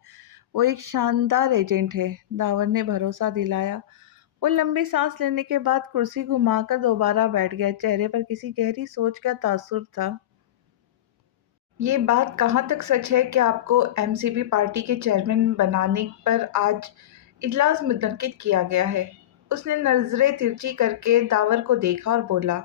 وہ ایک شاندار ایجنٹ ہے، داور نے بھروسہ دلایا۔ وہ لمبی سانس لینے کے بعد کرسی گھما کر دوبارہ بیٹھ گیا۔ چہرے پر کسی گہری سوچ کا تاثر تھا۔ یہ بات کہاں تک سچ ہے کہ آپ کو ایم سی پی پارٹی کے چیئرمین بنانے پر آج اجلاس منعقد کیا گیا ہے؟ اس نے نظریں ترچھی کر کے داور کو دیکھا اور بولا۔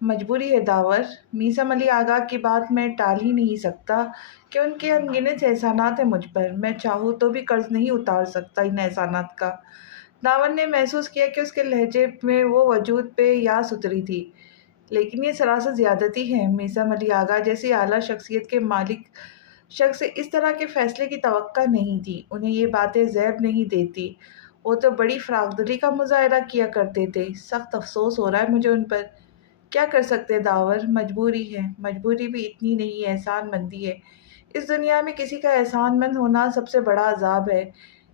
مجبوری ہے داور، میثم علی آغا کی بات میں ٹال ہی نہیں سکتا کہ ان کے انگنت احسانات ہیں مجھ پر۔ میں چاہوں تو بھی قرض نہیں اتار سکتا ان احسانات کا۔ داور نے محسوس کیا کہ اس کے لہجے میں وہ وجود پہ یاس اتری تھی۔ لیکن یہ سراسر زیادتی ہے۔ میثم علی آغا جیسی اعلیٰ شخصیت کے مالک شخص سے اس طرح کے فیصلے کی توقع نہیں تھی۔ انہیں یہ باتیں زیب نہیں دیتی۔ وہ تو بڑی فراخ دلی کا مظاہرہ کیا کرتے تھے۔ سخت افسوس ہو رہا ہے مجھے ان پر۔ کیا کر سکتے داور، مجبوری ہے۔ مجبوری بھی اتنی نہیں، احسان مندی ہے۔ اس دنیا میں کسی کا احسان مند ہونا سب سے بڑا عذاب ہے۔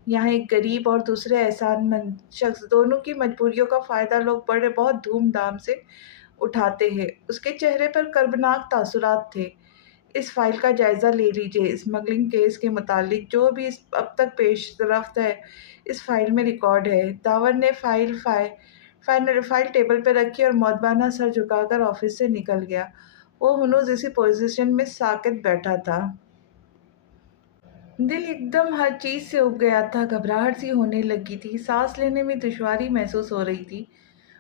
یہاں ایک غریب اور دوسرے احسان مند شخص، دونوں کی مجبوریوں کا فائدہ لوگ بہت دھوم دھام سے اٹھاتے ہیں۔ اس کے چہرے پر کربناک تاثرات تھے۔ اس فائل کا جائزہ لے لیجئے۔ اسمگلنگ کیس کے متعلق جو بھی اب تک پیش رفت ہے اس فائل میں ریکارڈ ہے۔ داور نے فائل ٹیبل پہ رکھی اور مؤدبانہ سر جھکا کر آفس سے نکل گیا۔ وہ ہنوز اسی پوزیشن میں ساکت بیٹھا تھا۔ دل ایک دم ہر چیز سے اُب گیا تھا۔ گھبراہٹ سی ہونے لگی تھی۔ سانس لینے میں دشواری محسوس ہو رہی تھی۔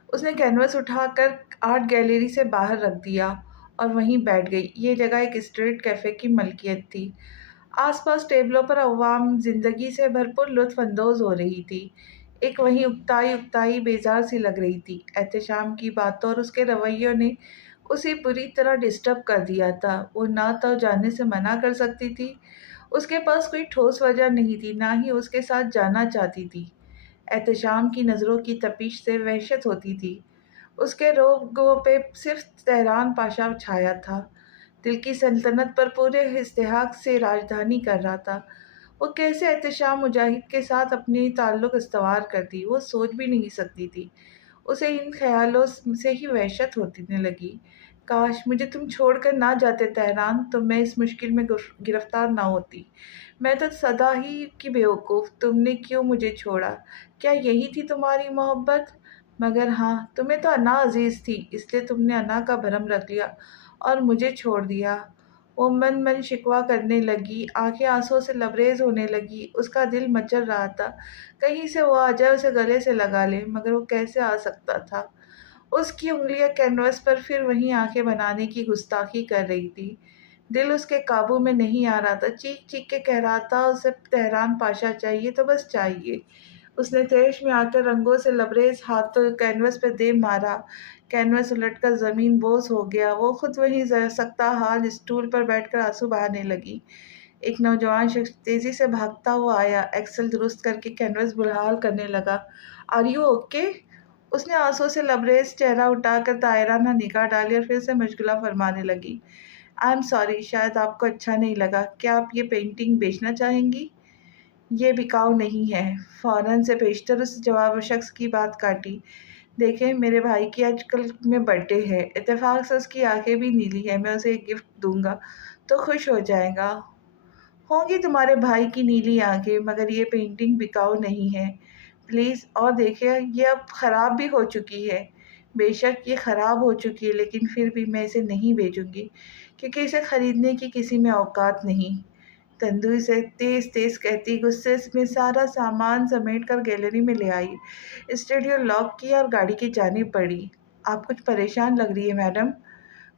اس نے کینوس اٹھا کر آرٹ گیلری سے باہر رکھ دیا اور وہیں بیٹھ گئی۔ یہ جگہ ایک اسٹریٹ کیفے کی ملکیت تھی۔ آس پاس ٹیبلوں پر عوام زندگی سے بھرپور لطف اندوز ہو رہی تھی۔ ایک وہیں اکتائی اکتائی بیزار سی لگ رہی تھی۔ احتشام کی باتوں اور اس کے رویوں نے اسے بری طرح ڈسٹرب کر دیا تھا۔ وہ نہ تو جانے سے منع کر سکتی تھی، اس کے پاس کوئی ٹھوس وجہ نہیں تھی، نہ ہی اس کے ساتھ جانا چاہتی تھی۔ احتشام کی نظروں کی تپش سے وحشت ہوتی تھی۔ اس کے روگوں پہ صرف تہران پاشا چھایا تھا، دل کی سلطنت پر پورے استحقاق سے راجدھانی کر رہا تھا۔ وہ کیسے احتشام مجاہد کے ساتھ اپنی تعلق استوار کرتی، وہ سوچ بھی نہیں سکتی تھی۔ اسے ان خیالوں سے ہی وحشت ہونے لگی۔ کاش مجھے تم چھوڑ کر نہ جاتے تہران، تو میں اس مشکل میں گرفتار نہ ہوتی۔ میں تو سدا ہی کی بیوقوف، تم نے کیوں مجھے چھوڑا؟ کیا یہی تھی تمہاری محبت؟ مگر ہاں، تمہیں تو انا عزیز تھی، اس لیے تم نے انا کا بھرم رکھ لیا اور مجھے چھوڑ دیا۔ وہ من من شکوہ کرنے لگی، آنکھیں آنسوں سے لبریز ہونے لگی۔ اس کا دل مچل رہا تھا کہیں سے وہ آ جائے، اسے گلے سے لگا لے، مگر وہ کیسے آ سکتا تھا؟ اس کی انگلیاں کینوس پر پھر وہیں آنکھیں بنانے کی گستاخی کر رہی تھی۔ دل اس کے قابو میں نہیں آ رہا تھا، چیخ چیخ کے کہہ رہا تھا اسے تہران پاشا چاہیے تو بس چاہیے۔ اس نے تیش میں آ کر رنگوں سے لبریز ہاتھ کینوس پہ دے مارا، کینوس الٹ کر زمین بوس ہو گیا۔ وہ خود وہیں سکتا حال اسٹول پر بیٹھ کر آنسو بہانے لگی۔ ایک نوجوان شخص تیزی سے بھاگتا ہوا آیا، ایکسل درست کر کے کینوس بحال کرنے لگا۔ Are you okay? اس نے آنسوں سے لبریز چہرہ اٹھا کر دائرانہ نگاہ ڈالی اور پھر سے مشغولہ فرمانے لگی۔ آئی ایم سوری، شاید آپ کو اچھا نہیں لگا۔ کیا آپ یہ پینٹنگ بیچنا چاہیں گی؟ یہ بکاؤ نہیں ہے، فوراً سے بیشتر اس جواب شخص کی بات کاٹی۔ دیکھیں، میرے بھائی کی آج کل میں برتھ ڈے ہے، اتفاق سے اس کی آنکھیں بھی نیلی ہیں، میں اسے ایک گفٹ دوں گا تو خوش ہو جائے گا۔ ہوں گی تمہارے بھائی کی نیلی آنکھیں، مگر یہ پینٹنگ بکاؤ نہیں ہے، پلیز۔ اور دیکھیے، یہ اب خراب بھی ہو چکی ہے۔ بے شک یہ خراب ہو چکی ہے، لیکن پھر بھی میں اسے نہیں بیچوں گی، کیونکہ اسے خریدنے کی کسی میں اوقات نہیں۔ تندوی سے تیز تیز کہتی غصے میں سارا سامان سمیٹ کر گیلری میں لے آئی، اسٹوڈیو لاک کیا اور گاڑی کی جانب بڑھی۔ آپ کچھ پریشان لگ رہی ہے میڈم۔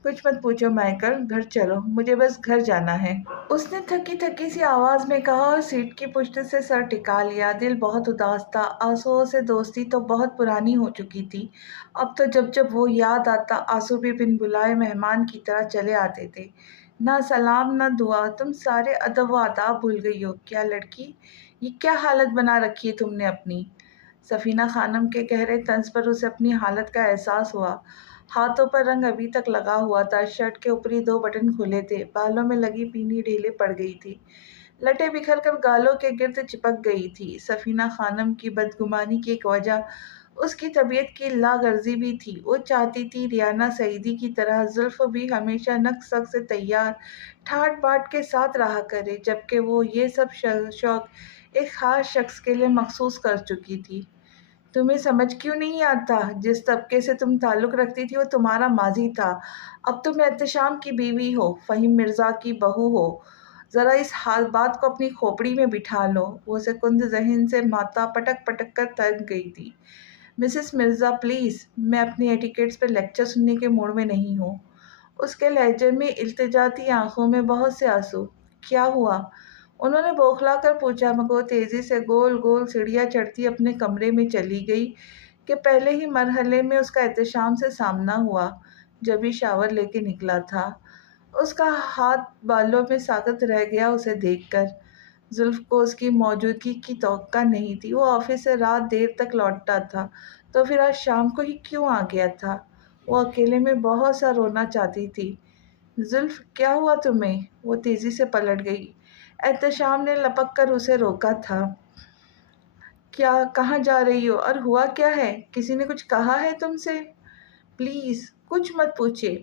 کچھ مت پوچھو مائیکل، گھر چلو، مجھے بس گھر جانا ہے، اس نے تھکی تھکی سی آواز میں کہا اور سیٹ کی پشت سے سر ٹکا لیا۔ دل بہت اداس تھا، آنسوؤں سے دوستی تو بہت پرانی ہو چکی تھی، اب تو جب جب وہ یاد آتا آنسو بھی بن بلائے مہمان کی طرح چلے آتے تھے۔ نہ سلام نہ دعا، تم سارے ادب و آداب بھول گئی ہو کیا لڑکی؟ یہ کیا حالت بنا رکھی ہے تم نے اپنی؟ سفینہ خانم کے گہرے طنز پر اسے اپنی حالت کا احساس ہوا۔ ہاتھوں پر رنگ ابھی تک لگا ہوا تھا، شرٹ کے اوپری 2 بٹن کھلے تھے، بالوں میں لگی پینی ڈھیلیں پڑ گئی تھی، لٹیں بکھر کر گالوں کے گرد چپک گئی تھی۔ سفینہ خانم کی بدگمانی کی ایک وجہ اس کی طبیعت کی لا غرضی بھی تھی۔ وہ چاہتی تھی ریانہ سعیدی کی طرح زلف بھی ہمیشہ نق شق سے تیار ٹھاٹ باٹ کے ساتھ رہا کرے، جبکہ وہ یہ سب شوق ایک خاص شخص کے لیے مخصوص کر چکی تھی۔ تمہیں سمجھ کیوں نہیں آتا؟ جس طبقے سے تم تعلق رکھتی تھی وہ تمہارا ماضی تھا، اب تم احتشام کی بیوی ہو، فہیم مرزا کی بہو ہو۔ ذرا اس بات کو اپنی کھوپڑی میں بٹھا لو۔ وہ اسے کند ذہن سے ماتا پٹک پٹک کر تھک گئی تھی۔ مسز مرزا پلیز، میں اپنی ایٹیکیٹس پہ لیکچر سننے کے موڈ میں نہیں ہوں۔ اس کے لہجے میں التجا تھی، آنکھوں میں بہت سے آنسو۔ کیا ہوا؟ انہوں نے بوکھلا کر پوچھا، مگر وہ تیزی سے گول گول سیڑھیاں چڑھتی اپنے کمرے میں چلی گئی کہ پہلے ہی مرحلے میں اس کا احتشام سے سامنا ہوا، جبھی شاور لے کے نکلا تھا۔ اس کا ہاتھ بالوں میں ساکت رہ گیا اسے دیکھ کر۔ زلف کو اس کی موجودگی کی توقع نہیں تھی، وہ آفس سے رات دیر تک لوٹتا تھا، تو پھر آج شام کو ہی کیوں آ گیا تھا؟ وہ اکیلے میں بہت سا رونا چاہتی تھی۔ زلف، کیا ہوا تمہیں؟ وہ تیزی سے پلٹ گئی۔ احتشام نے لپک کر اسے روکا تھا۔ کیا کہاں جا رہی ہو اور ہوا کیا ہے؟ کسی نے کچھ کہا ہے تم سے؟ پلیز کچھ مت پوچھیے،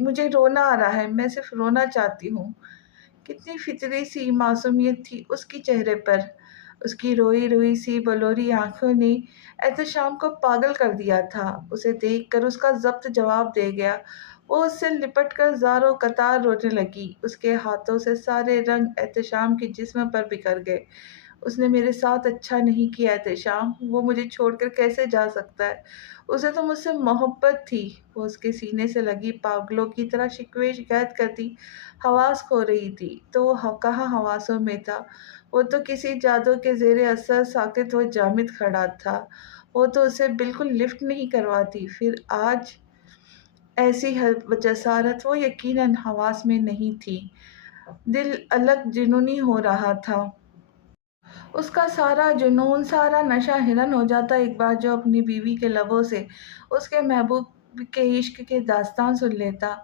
مجھے رونا آ رہا ہے، میں صرف رونا چاہتی ہوں۔ کتنی فطری سی معصومیت تھی اس کی چہرے پر۔ اس کی روئی روئی سی بلوری آنکھوں نے احتشام کو پاگل کر دیا تھا۔ اسے دیکھ کر اس کا ضبط جواب دے گیا۔ وہ اس سے لپٹ کر زار و قطار رونے لگی۔ اس کے ہاتھوں سے سارے رنگ احتشام کے جسم پر بکھر گئے۔ اس نے میرے ساتھ اچھا نہیں کیا احتشام، وہ مجھے چھوڑ کر کیسے جا سکتا ہے؟ اسے تو مجھ سے محبت تھی۔ وہ اس کے سینے سے لگی پاگلوں کی طرح شکوے شکایت کرتی حواس کھو رہی تھی، تو وہ کہاں حواسوں میں تھا؟ وہ تو کسی جادو کے زیر اثر ساکت و جامد کھڑا تھا۔ وہ تو اسے بالکل لفٹ نہیں کرواتی۔ پھر آج ایسی جسارت وہ یقیناً حواس میں نہیں تھی۔ دل الگ جنونی ہو رہا تھا۔ اس کا سارا جنون، سارا نشہ حیران ہو جاتا ایک بار جو اپنی بیوی کے لبوں سے اس کے محبوب کے عشق کے داستان سن لیتا۔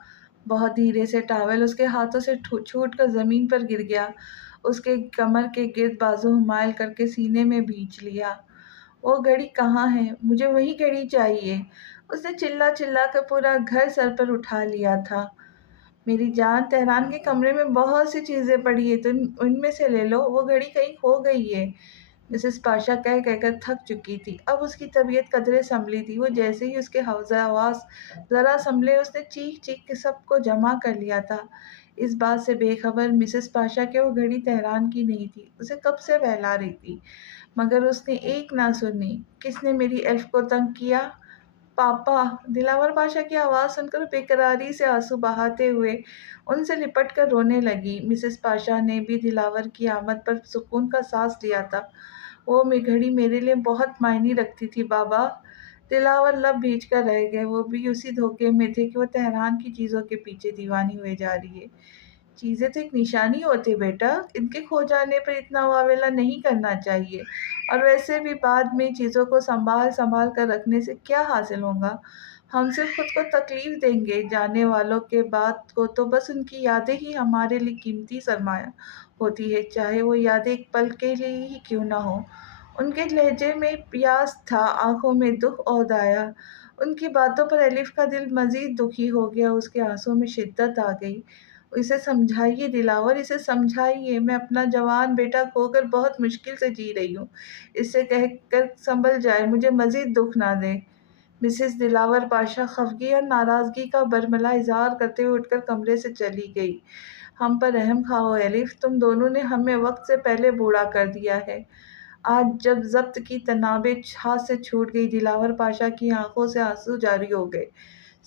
بہت دھیرے سے ٹاول اس کے ہاتھوں سے چھوٹ کر زمین پر گر گیا۔ اس کے کمر کے گرد بازو مائل کر کے سینے میں بھینچ لیا۔ وہ گھڑی کہاں ہے؟ مجھے وہی گھڑی چاہیے۔ اس نے چلا چلا کر پورا گھر سر پر اٹھا لیا تھا۔ میری جان، تہران کے کمرے میں بہت سی چیزیں پڑی ہیں، تم ان میں سے لے لو، وہ گھڑی کہیں کھو گئی ہے۔ مسز پاشا کہہ کہہ کر تھک چکی تھی، اب اس کی طبیعت قدرے سنبھلی تھی۔ وہ جیسے ہی اس کے حواس ذرا سنبھلے، اس نے چیخ چیخ کے سب کو جمع کر لیا تھا، اس بات سے بے خبر مسز پاشا کہ وہ گھڑی تہران کی نہیں تھی، اسے کب سے بہلا رہی تھی، مگر اس نے ایک نہ سنی۔ کس نے میری ایلف کو تنگ کیا؟ پاپا! دلاور پاشا کی آواز سن کر بے قراری سے آنسو بہاتے ہوئے ان سے لپٹ کر رونے لگی۔ مسز پاشا نے بھی دلاور کی آمد پر سکون کا سانس لیا تھا۔ وہ گھڑی میرے لیے بہت معنی رکھتی تھی بابا۔ دلاور لب بھیج کر رہ گئے۔ وہ بھی اسی دھوکے میں تھے کہ وہ تہران کی چیزوں کے پیچھے دیوانی ہوئے جا رہی ہے۔ چیزیں تو ایک نشانی ہوتی بیٹا، ان کے کھو جانے پر اتنا واویلا نہیں کرنا چاہیے، اور ویسے بھی بعد میں چیزوں کو سنبھال سنبھال کر رکھنے سے کیا حاصل ہوگا؟ ہم صرف خود کو تکلیف دیں گے۔ جانے والوں کے بعد کو تو بس ان کی یادیں ہی ہمارے لیے قیمتی سرمایہ ہوتی ہے، چاہے وہ یادیں ایک پل کے لیے ہی کیوں نہ ہو۔ ان کے لہجے میں پیاس تھا، آنکھوں میں دکھ عہد آیا۔ ان کی باتوں پر ایلف کا دل مزید دکھی ہو گیا، اس کے آنسوں میں شدت آ گئی۔ اسے سمجھائیے دلاور، اسے سمجھائیے، میں اپنا جوان بیٹا کھو کر بہت مشکل سے جی رہی ہوں، اس سے کہہ کر سنبھل جائے، مجھے مزید دکھ نہ دے۔ مسز دلاور پاشا خفگی اور ناراضگی کا برملا اظہار کرتے ہوئے اٹھ کر کمرے سے چلی گئی۔ ہم پر رحم کھاؤ ایلف، تم دونوں نے ہمیں وقت سے پہلے بوڑھا کر دیا ہے۔ آج جب ضبط کی تنابیں ہاتھ سے چھوٹ گئی، دلاور پاشا کی آنکھوں سے آنسو جاری ہو گئے۔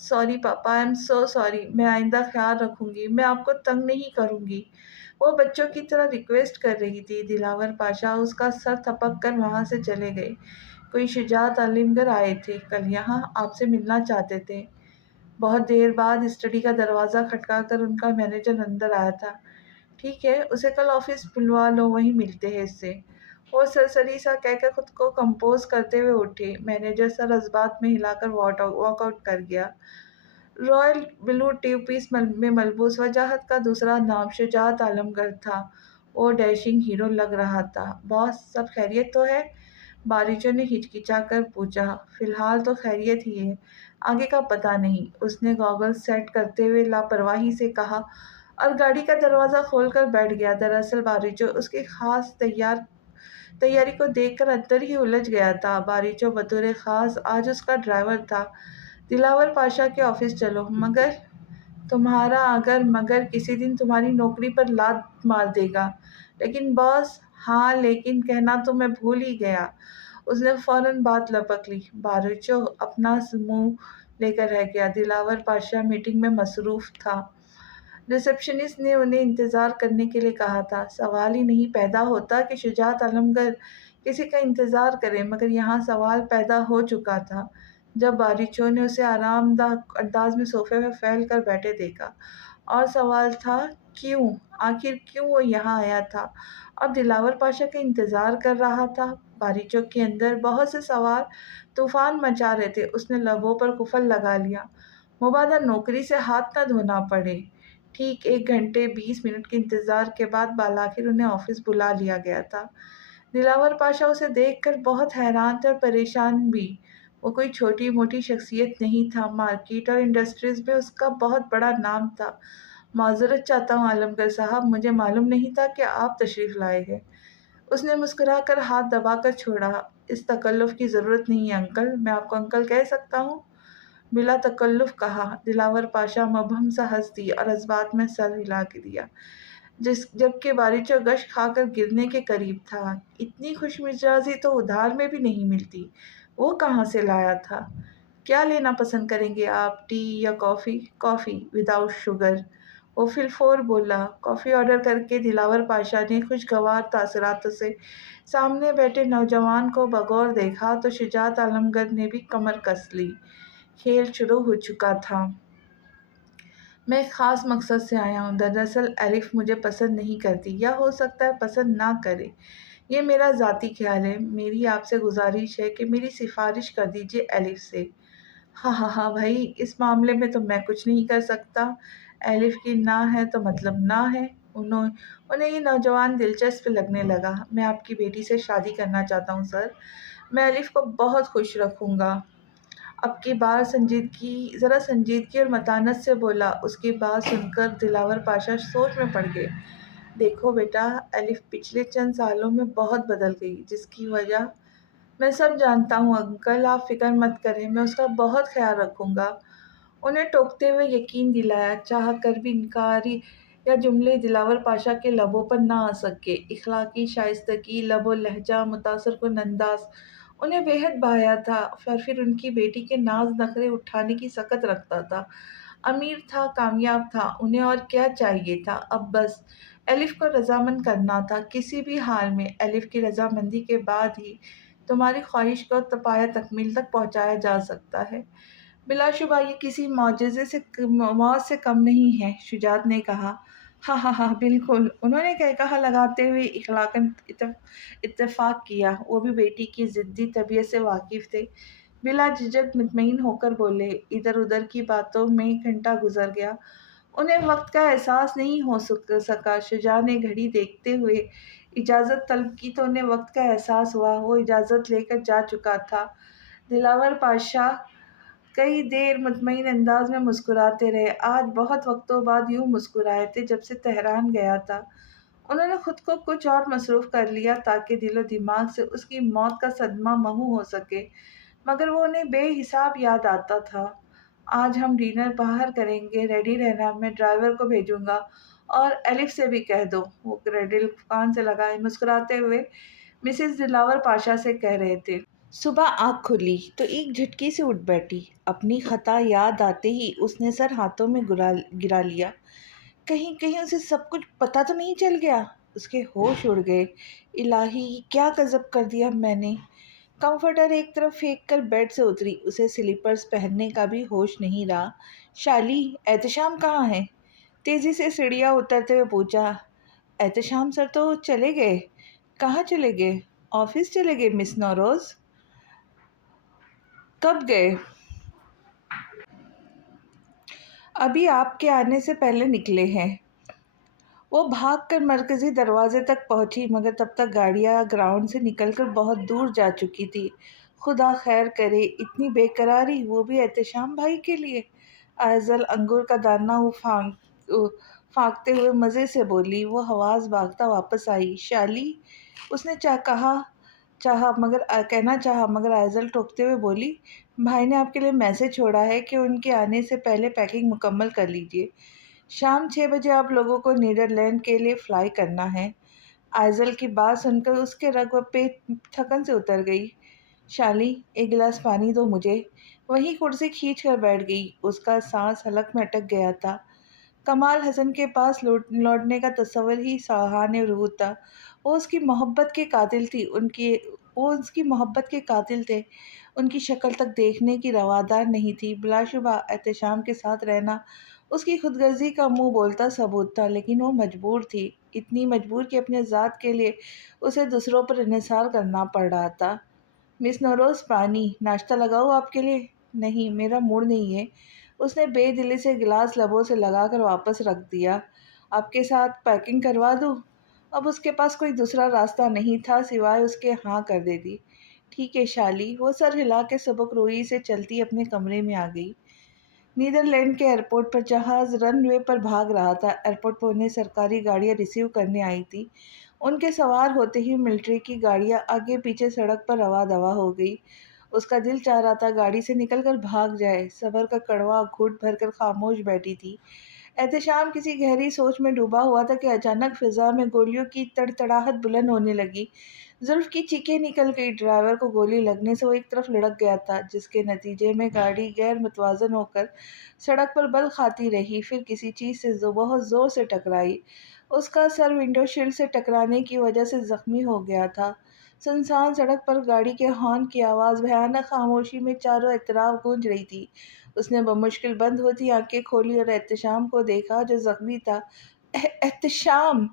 Sorry papa, I am so sorry, میں آئندہ خیال رکھوں گی، میں آپ کو تنگ نہیں کروں گی، وہ بچوں کی طرح ریکویسٹ کر رہی تھی۔ دلاور پاشا اس کا سر تھپک کر وہاں سے چلے گئے۔ کوئی شجاعت عالمگیر آئے تھے کل یہاں، آپ سے ملنا چاہتے تھے۔ بہت دیر بعد اسٹڈی کا دروازہ کھٹکا کر ان کا مینیجر اندر آیا تھا۔ ٹھیک ہے، اسے کل آفس بلوا لو، وہیں ملتے ہیں اس سے، وہ سرسری سا کہہ کر خود کو کمپوز کرتے ہوئے اٹھے۔ مینیجر سر ازبات میں ہلا کر واک آؤٹ کر گیا۔ رائل بلو ٹیو پیس میں ملبوس وجاہت کا دوسرا نام شجاعت عالمگیر تھا۔ وہ ڈیشنگ ہیرو لگ رہا تھا۔ باس، سب خیریت تو ہے؟ باریچو نے ہچکچا کر پوچھا۔ فی الحال تو خیریت ہی ہے، آگے کا پتہ نہیں، اس نے گاگل سیٹ کرتے ہوئے لاپرواہی سے کہا اور گاڑی کا دروازہ کھول کر بیٹھ گیا۔ دراصل باریچو اس کی خاص تیاری کو دیکھ کر اندر ہی الجھ گیا تھا۔ باریچو بطور خاص آج اس کا ڈرائیور تھا۔ دلاور پاشا کے آفس چلو، مگر تمہارا مگر کسی دن تمہاری نوکری پر لات مار دے گا۔ لیکن باس، ہاں لیکن کہنا تو میں بھول ہی گیا، اس نے فوراً بات لپک لی۔ باریچو اپنا منہ لے کر رہ گیا۔ دلاور پاشا میٹنگ میں مصروف تھا۔ ریسپشنسٹ نے انہیں انتظار کرنے کے لیے کہا تھا۔ سوال ہی نہیں پیدا ہوتا کہ شجاعت عالمگیر کسی کا انتظار کرے، مگر یہاں سوال پیدا ہو چکا تھا جب باریچو نے اسے آرام دہ انداز میں صوفے پر پھیل کر بیٹھے دیکھا، اور سوال تھا کیوں، آخر کیوں وہ یہاں آیا تھا اور دلاور پاشا کا انتظار کر رہا تھا۔ باریچو کے اندر بہت سے سوال طوفان مچا رہے تھے۔ اس نے لبوں پر قفل لگا لیا، مبادا نوکری سے ہاتھ نہ دھونا پڑے۔ ٹھیک 1 گھنٹے 20 منٹ کے انتظار کے بعد بالآخر انہیں آفس بلا لیا گیا تھا۔ دلاور پاشا اسے دیکھ کر بہت حیران تھے اور پریشان بھی۔ وہ کوئی چھوٹی موٹی شخصیت نہیں تھا، مارکیٹ اور انڈسٹریز میں اس کا بہت بڑا نام تھا۔ معذرت چاہتا ہوں عالمگیر صاحب، مجھے معلوم نہیں تھا کہ آپ تشریف لائے گے۔ اس نے مسکرا کر ہاتھ دبا کر چھوڑا۔ اس تکلف کی ضرورت نہیں ہے انکل، میں آپ کو انکل کہہ سکتا ہوں؟ بلا تکلف کہا۔ دلاور پاشا مبہم سا ہنس دی اور ازبات میں سر ہلا کے دیا۔ جبکہ باریچو گش کھا کر گرنے کے قریب تھا۔ اتنی خوش مزاجی تو ادھار میں بھی نہیں ملتی، وہ کہاں سے لایا تھا؟ کیا لینا پسند کریں گے آپ، ٹی یا کافی؟ کافی وداؤٹ شوگر، وہ فی الفور بولا۔ کافی آرڈر کر کے دلاور پاشا نے خوشگوار تاثرات سے سامنے بیٹھے نوجوان کو بغور دیکھا تو شجاعت عالمگیر نے بھی کمر کس لی۔ کھیل شروع ہو چکا تھا۔ میں ایک خاص مقصد سے آیا ہوں۔ دراصل الف مجھے پسند نہیں کرتی، یا ہو سکتا ہے پسند نہ کرے، یہ میرا ذاتی خیال ہے۔ میری آپ سے گزارش ہے کہ میری سفارش کر دیجیے الف سے۔ ہاں ہاں ہاں بھائی، اس معاملے میں تو میں کچھ نہیں کر سکتا۔ الف کی نہ ہے تو مطلب نہ ہے۔ انہیں یہ نوجوان دلچسپ لگنے لگا۔ میں آپ کی بیٹی سے شادی کرنا چاہتا ہوں سر۔ میں الف کو بہت خوش رکھوں گا۔ اب کی بار ذرا سنجیدگی اور متانت سے بولا۔ اس کی بات سن کر دلاور پاشا سوچ میں پڑ گئے۔ دیکھو بیٹا، الف پچھلے چند سالوں میں بہت بدل گئی، جس کی وجہ میں سب جانتا ہوں انکل، آپ فکر مت کریں، میں اس کا بہت خیال رکھوں گا۔ انہیں ٹوکتے ہوئے یقین دلایا، چاہ کر بھی انکاری یا جملے دلاور پاشا کے لبوں پر نہ آ سکے۔ اخلاقی شائستگی، لب و لہجہ، متاثر کن انداز انہیں بے حد بھایا تھا۔ پھر ان کی بیٹی کے ناز نخرے اٹھانے کی سخت رکھتا تھا۔ امیر تھا، کامیاب تھا، انہیں اور کیا چاہیے تھا؟ اب بس الف کو رضامند کرنا تھا۔ کسی بھی حال میں الف کی رضامندی کے بعد ہی تمہاری خواہش کو پایہ تکمیل تک پہنچایا جا سکتا ہے۔ بلا شبہ یہ کسی موت سے کم نہیں ہے، شجاعت نے کہا۔ ہاں ہاں ہاں بالکل، انہوں نے کہا لگاتے ہوئے اخلاقاً اتفاق کیا۔ وہ بھی بیٹی کی ضدی طبیعت سے واقف تھے۔ بلا جھجک مطمئن ہو کر بولے۔ ادھر ادھر کی باتوں میں گھنٹہ گزر گیا، انہیں وقت کا احساس نہیں ہو سکا۔ شجاع نے گھڑی دیکھتے ہوئے اجازت طلب کی تو انہیں وقت کا احساس ہوا۔ وہ اجازت لے کر جا چکا تھا۔ دلاور پاشا کئی دیر مطمئن انداز میں مسکراتے رہے۔ آج بہت وقتوں بعد یوں مسکرائے تھے جب سے تہران گیا تھا۔ انہوں نے خود کو کچھ اور مصروف کر لیا تاکہ دل و دماغ سے اس کی موت کا صدمہ محو ہو سکے، مگر وہ انہیں بے حساب یاد آتا تھا۔ آج ہم ڈنر باہر کریں گے، ریڈی رہنا، میں ڈرائیور کو بھیجوں گا، اور الف سے بھی کہہ دو۔ وہ ریڈیو کان سے لگائے مسکراتے ہوئے مسز دلاور پاشا سے کہہ رہے تھے۔ صبح آنکھ کھلی تو ایک جھٹکے سے اٹھ بیٹھی۔ اپنی خطا یاد آتے ہی اس نے سر ہاتھوں میں گرا لیا۔ کہیں اسے سب کچھ پتہ تو نہیں چل گیا؟ اس کے ہوش اڑ گئے۔ الہی، کیا غضب کر دیا میں نے! کمفرٹر ایک طرف پھینک کر بیڈ سے اتری۔ اسے سلیپرز پہننے کا بھی ہوش نہیں رہا۔ شالی، احتشام کہاں ہے؟ تیزی سے سیڑھیاں اترتے ہوئے پوچھا۔ احتشام سر تو چلے گئے۔ کہاں چلے گئے؟ آفس چلے گئے مس نوروز۔ کب گئے؟ ابھی آپ کے آنے سے پہلے نکلے ہیں۔ وہ بھاگ کر مرکزی دروازے تک پہنچی، مگر تب تک گاڑیاں گراؤنڈ سے نکل کر بہت دور جا چکی تھی۔ خدا خیر کرے، اتنی بے قراری، وہ بھی احتشام بھائی کے لیے! آئزل انگور کا دانہ پھانکتے ہوئے مزے سے بولی۔ وہ حواس بھاگتا واپس آئی۔ شالی، اس نے کہنا چاہا مگر آئزل ٹوکتے ہوئے بولی، بھائی نے آپ کے لیے میسج چھوڑا ہے کہ ان کے آنے سے پہلے پیکنگ مکمل کر لیجیے۔ شام 6 بجے آپ لوگوں کو نیدرلینڈ کے لیے فلائی کرنا ہے۔ آئزل کی بات سن کر اس کے رگ و پے تھکن سے اتر گئی۔ شالی، ایک گلاس پانی دو مجھے۔ وہیں کرسی کھینچ کر بیٹھ گئی۔ اس کا سانس حلق میں اٹک گیا تھا۔ کمال حسن کے پاس لوٹنے کا تصور ہی سوہان روح تھا۔ وہ اس کی محبت کے قاتل تھے۔ ان کی شکل تک دیکھنے کی روادار نہیں تھی۔ بلا شبہ احتشام کے ساتھ رہنا اس کی خود غرضی کا منہ بولتا ثبوت تھا، لیکن وہ مجبور تھی، اتنی مجبور کہ اپنے ذات کے لیے اسے دوسروں پر انحصار کرنا پڑ رہا تھا۔ مس نوروز، پانی، ناشتہ لگاؤ آپ کے لیے؟ نہیں، میرا موڈ نہیں ہے۔ اس نے بے دلی سے گلاس لبوں سے لگا کر واپس رکھ دیا۔ آپ کے ساتھ پیکنگ کروا دوں؟ اب اس کے پاس کوئی دوسرا راستہ نہیں تھا سوائے اس کے ہاں کر دیتی۔ ٹھیک ہے شالی۔ وہ سر ہلا کے سبک روئی سے چلتی اپنے کمرے میں آ گئی۔ نیدرلینڈ کے ایئرپورٹ پر جہاز رن وے پر بھاگ رہا تھا۔ ایئرپورٹ پر انہیں سرکاری گاڑیاں ریسیو کرنے آئی تھیں۔ ان کے سوار ہوتے ہی ملٹری کی گاڑیاں آگے پیچھے سڑک پر رواں دواں ہو گئی۔ اس کا دل چاہ رہا تھا گاڑی سے نکل کر بھاگ جائے۔ صبر کا کڑوا گھونٹ بھر کر خاموش بیٹھی تھی۔ احتشام کسی گہری سوچ میں ڈوبا ہوا تھا کہ اچانک فضا میں گولیوں کی تڑتڑاہٹ بلند ہونے لگی۔ زلف کی چیخیں نکل گئی۔ ڈرائیور کو گولی لگنے سے وہ ایک طرف لڑک گیا تھا، جس کے نتیجے میں گاڑی غیر متوازن ہو کر سڑک پر بل کھاتی رہی، پھر کسی چیز سے بہت زور سے ٹکرائی۔ اس کا سر ونڈو شیلڈ سے ٹکرانے کی وجہ سے زخمی ہو گیا تھا۔ سنسان سڑک پر گاڑی کے ہارن کی آواز بھیانک خاموشی میں چاروں اطراف گونج رہی تھی۔ اس نے بمشکل بند ہوتی آنکھیں کھولی اور احتشام کو دیکھا جو زخمی تھا۔ احتشام!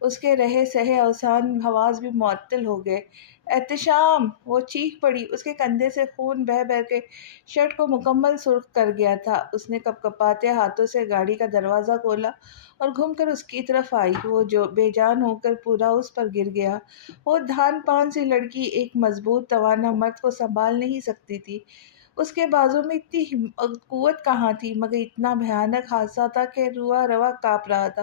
اس کے رہے سہے اوسان حواس بھی معطل ہو گئے۔ احتشام! وہ چیخ پڑی۔ اس کے کندھے سے خون بہہ بہہ کے شرٹ کو مکمل سرخ کر گیا تھا۔ اس نے کپ کپاتے ہاتھوں سے گاڑی کا دروازہ کھولا اور گھوم کر اس کی طرف آئی۔ وہ جو بے جان ہو کر پورا اس پر گر گیا۔ وہ دھان پان سی لڑکی ایک مضبوط توانا مرد کو سنبھال نہیں سکتی تھی۔ اس کے بازو میں اتنی قوت کہاں تھی، مگر اتنا بھیانک حادثہ تھا کہ روا روا کانپ رہا تھا۔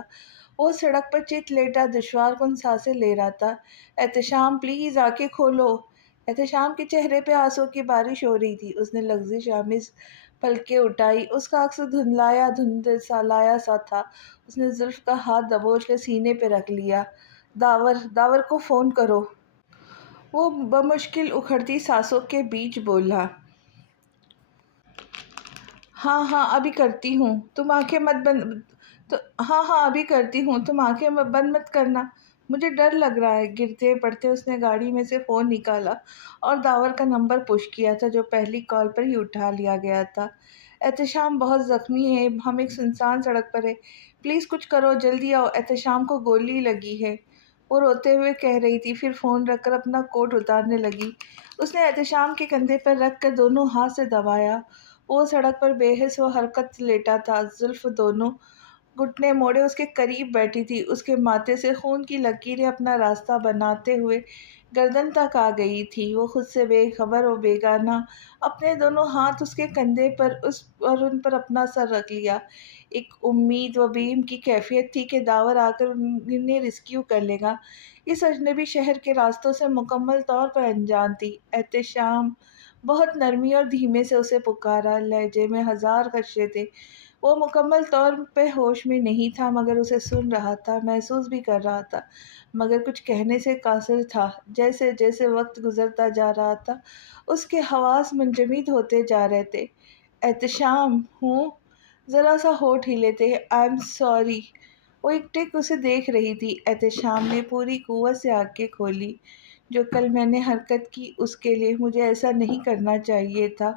وہ سڑک پر چت لیٹا دشوار کن سانسیں لے رہا تھا۔ احتشام پلیز آنکھیں کھولو۔ احتشام کے چہرے پہ آنسوں کی بارش ہو رہی تھی۔ اس نے لغزش آمیز پلکیں اٹھائی۔ اس کا عکس دھندلایا سا تھا۔ اس نے زلف کا ہاتھ دبوچ کر سینے پہ رکھ لیا۔ داور کو فون کرو۔ وہ بمشکل اکھڑتی سانسوں کے بیچ بولا۔ ہاں ہاں ابھی کرتی ہوں، تم آنکھیں مت بند ہاں ہاں ابھی کرتی ہوں، تم آنکھیں بند مت کرنا، مجھے ڈر لگ رہا ہے۔ گرتے پڑتے اس نے گاڑی میں سے فون نکالا اور داور کا نمبر پش کیا تھا جو پہلی کال پر ہی اٹھا لیا گیا تھا۔ احتشام بہت زخمی ہے، ہم ایک سنسان سڑک پر ہیں، پلیز کچھ کرو، جلدی آؤ، احتشام کو گولی لگی ہے، وہ روتے ہوئے کہہ رہی تھی، پھر فون رکھ کر اپنا کوٹ اتارنے لگی۔ اس نے احتشام کے کندھے پر رکھ کر دونوں ہاتھ سے دبایا۔ وہ سڑک پر بے حس و حرکت لیٹا تھا، زلف دونوں گھٹنے موڑے اس کے قریب بیٹھی تھی۔ اس کے ماتھے سے خون کی لکیریں اپنا راستہ بناتے ہوئے گردن تک آ گئی تھی۔ وہ خود سے بے خبر و بیگانہ اپنے دونوں ہاتھ اس کے کندھے پر اور ان پر اپنا سر رکھ لیا۔ ایک امید و بیم کی کیفیت تھی کہ داور آ کر انہیں ریسکیو کر لے گا۔ اس اجنبی شہر کے راستوں سے مکمل طور پر انجان تھی۔ احتشام! بہت نرمی اور دھیمے سے اسے پکارا، لہجے میں ہزار خدشے تھے۔ وہ مکمل طور پہ ہوش میں نہیں تھا، مگر اسے سن رہا تھا، محسوس بھی کر رہا تھا، مگر کچھ کہنے سے قاصر تھا۔ جیسے جیسے وقت گزرتا جا رہا تھا اس کے حواس منجمد ہوتے جا رہے تھے۔ احتشام! ہوں؟ ذرا سا ہونٹ ہلے تھے۔ I am sorry. وہ ایک ٹک اسے دیکھ رہی تھی۔ احتشام نے پوری قوت سے آنکھیں کھولی۔ جو کل میں نے حرکت کی اس کے لیے مجھے ایسا نہیں کرنا چاہیے تھا۔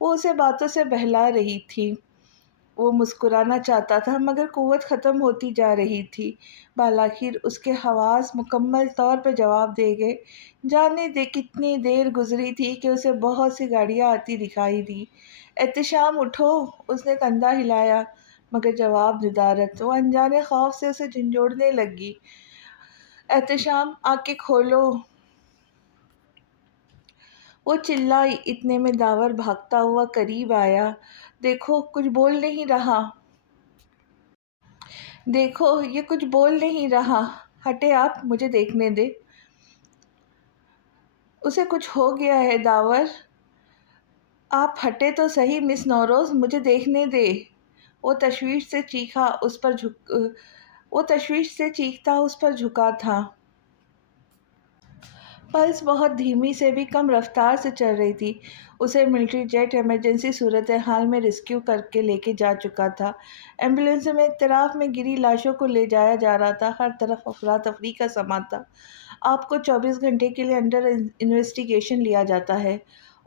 وہ اسے باتوں سے بہلا رہی تھی۔ وہ مسکرانا چاہتا تھا مگر قوت ختم ہوتی جا رہی تھی۔ بالآخر اس کے حواس مکمل طور پہ جواب دے گئے۔ جانے دے کتنی دیر گزری تھی کہ اسے بہت سی گاڑیاں آتی دکھائی دی۔ احتشام اٹھو! اس نے کندھا ہلایا مگر جواب ندارت۔ وہ انجانے خوف سے اسے جھنجھوڑنے لگی۔ احتشام آنکھیں کھولو! وہ چلائی۔ اتنے میں داور بھاگتا ہوا قریب آیا۔ دیکھو کچھ بول نہیں رہا۔ دیکھو یہ کچھ بول نہیں رہا۔ ہٹیں آپ، مجھے دیکھنے دیں۔ اسے کچھ ہو گیا ہے داور۔ آپ ہٹیں تو صحیح مس نوروز، مجھے دیکھنے دیں۔ وہ تشویش سے چیختا اس پر جھکا تھا۔ پلس بہت دھیمی سے بھی کم رفتار سے چل رہی تھی۔ اسے ملٹری جیٹ ایمرجنسی صورتحال میں ریسکیو کر کے لے کے جا چکا تھا۔ ایمبولینسوں میں اطراف میں گری لاشوں کو لے جایا جا رہا تھا۔ ہر طرف افراتفری کا سما تھا۔ آپ کو 24 گھنٹے کے لیے انڈر انویسٹیگیشن لیا جاتا ہے۔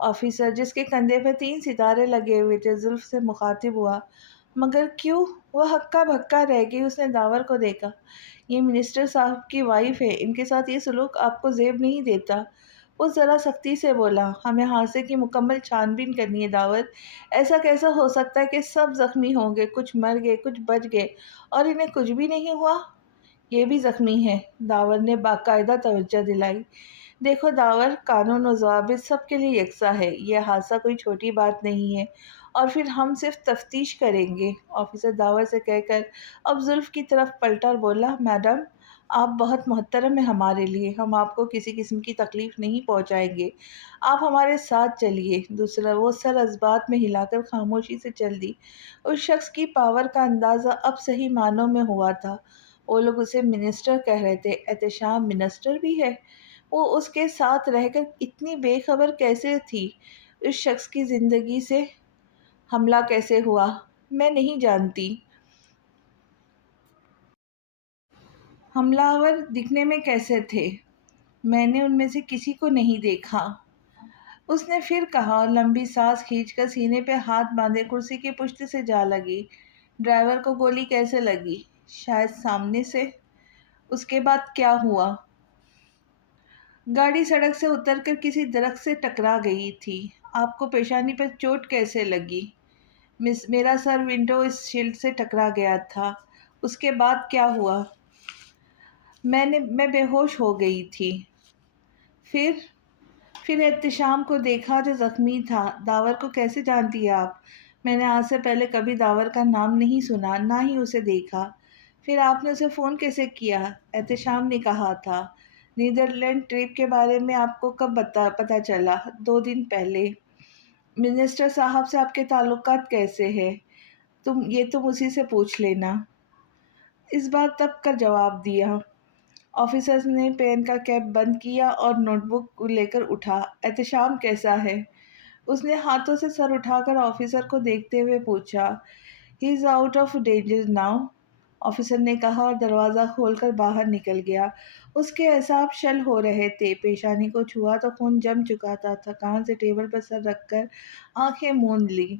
آفیسر جس کے کندھے پر 3 ستارے لگے ہوئے تھے زلف سے مخاطب ہوا۔ مگر کیوں؟ وہ ہکا بھکا رہ گئی۔ اس نے داور کو دیکھا۔ یہ منسٹر صاحب کی وائف ہے، ان کے ساتھ یہ سلوک آپ کو زیب نہیں دیتا۔ وہ ذرا سختی سے بولا۔ ہمیں حادثے کی مکمل چھان بین کرنی ہے داور۔ ایسا کیسا ہو سکتا ہے کہ سب زخمی ہوں گے، کچھ مر گئے، کچھ بچ گئے اور انہیں کچھ بھی نہیں ہوا؟ یہ بھی زخمی ہے، داور نے باقاعدہ توجہ دلائی۔ دیکھو داور، قانون و ضوابط سب کے لیے یکساں ہے، یہ حادثہ کوئی چھوٹی بات نہیں ہے، اور پھر ہم صرف تفتیش کریں گے۔ آفیسر داور سے کہہ کر اب زلف کی طرف پلٹا اور بولا، میڈم آپ بہت محترم ہیں ہمارے لیے، ہم آپ کو کسی قسم کی تکلیف نہیں پہنچائیں گے، آپ ہمارے ساتھ چلیے۔ دوسرا وہ سر اسبات میں ہلا کر خاموشی سے چل دی۔ اس شخص کی پاور کا اندازہ اب صحیح معنوں میں ہوا تھا۔ وہ لوگ اسے منسٹر کہہ رہے تھے، احتشام منسٹر بھی ہے؟ وہ اس کے ساتھ رہ کر اتنی بے خبر کیسے تھی؟ اس شخص کی زندگی سے حملہ کیسے ہوا؟ میں نہیں جانتی۔ حملہ آور دکھنے میں کیسے تھے؟ میں نے ان میں سے کسی کو نہیں دیکھا۔ اس نے پھر کہا اور لمبی سانس کھینچ کر سینے پہ ہاتھ باندھے کرسی کی پشت سے جا لگی۔ ڈرائیور کو گولی کیسے لگی؟ شاید سامنے سے۔ اس کے بعد کیا ہوا؟ گاڑی سڑک سے اتر کر کسی درخت سے ٹکرا گئی تھی۔ آپ کو پیشانی پر چوٹ کیسے لگی؟ میرا سر ونڈو اس شیلڈ سے ٹکرا گیا تھا۔ اس کے بعد کیا ہوا؟ میں بے ہوش ہو گئی تھی۔ پھر پھر احتشام کو دیکھا جو زخمی تھا۔ داور کو کیسے جانتی ہے آپ؟ میں نے آج سے پہلے کبھی داور کا نام نہیں سنا، نہ ہی اسے دیکھا۔ پھر آپ نے اسے فون کیسے کیا؟ احتشام نے کہا تھا۔ نیدرلینڈ ٹرپ کے بارے میں آپ کو کب پتہ چلا؟ 2 دن پہلے۔ منسٹر صاحب سے آپ کے تعلقات کیسے ہیں؟ تم اسی سے پوچھ لینا۔ اس بار تب کر جواب دیا۔ آفیسر نے پین کا کیپ بند کیا اور نوٹ بک لے کر اٹھا۔ احتشام کیسا ہے؟ اس نے ہاتھوں سے سر اٹھا کر آفیسر کو دیکھتے ہوئے پوچھا۔ He is out of danger now, officer نے کہا اور دروازہ کھول کر باہر نکل گیا۔ اس کے اعصاب شل ہو رہے تھے، پیشانی کو چھوا تو خون جم چکا تھا۔ تھکان سے ٹیبل پر سر رکھ کر آنکھیں موند لی۔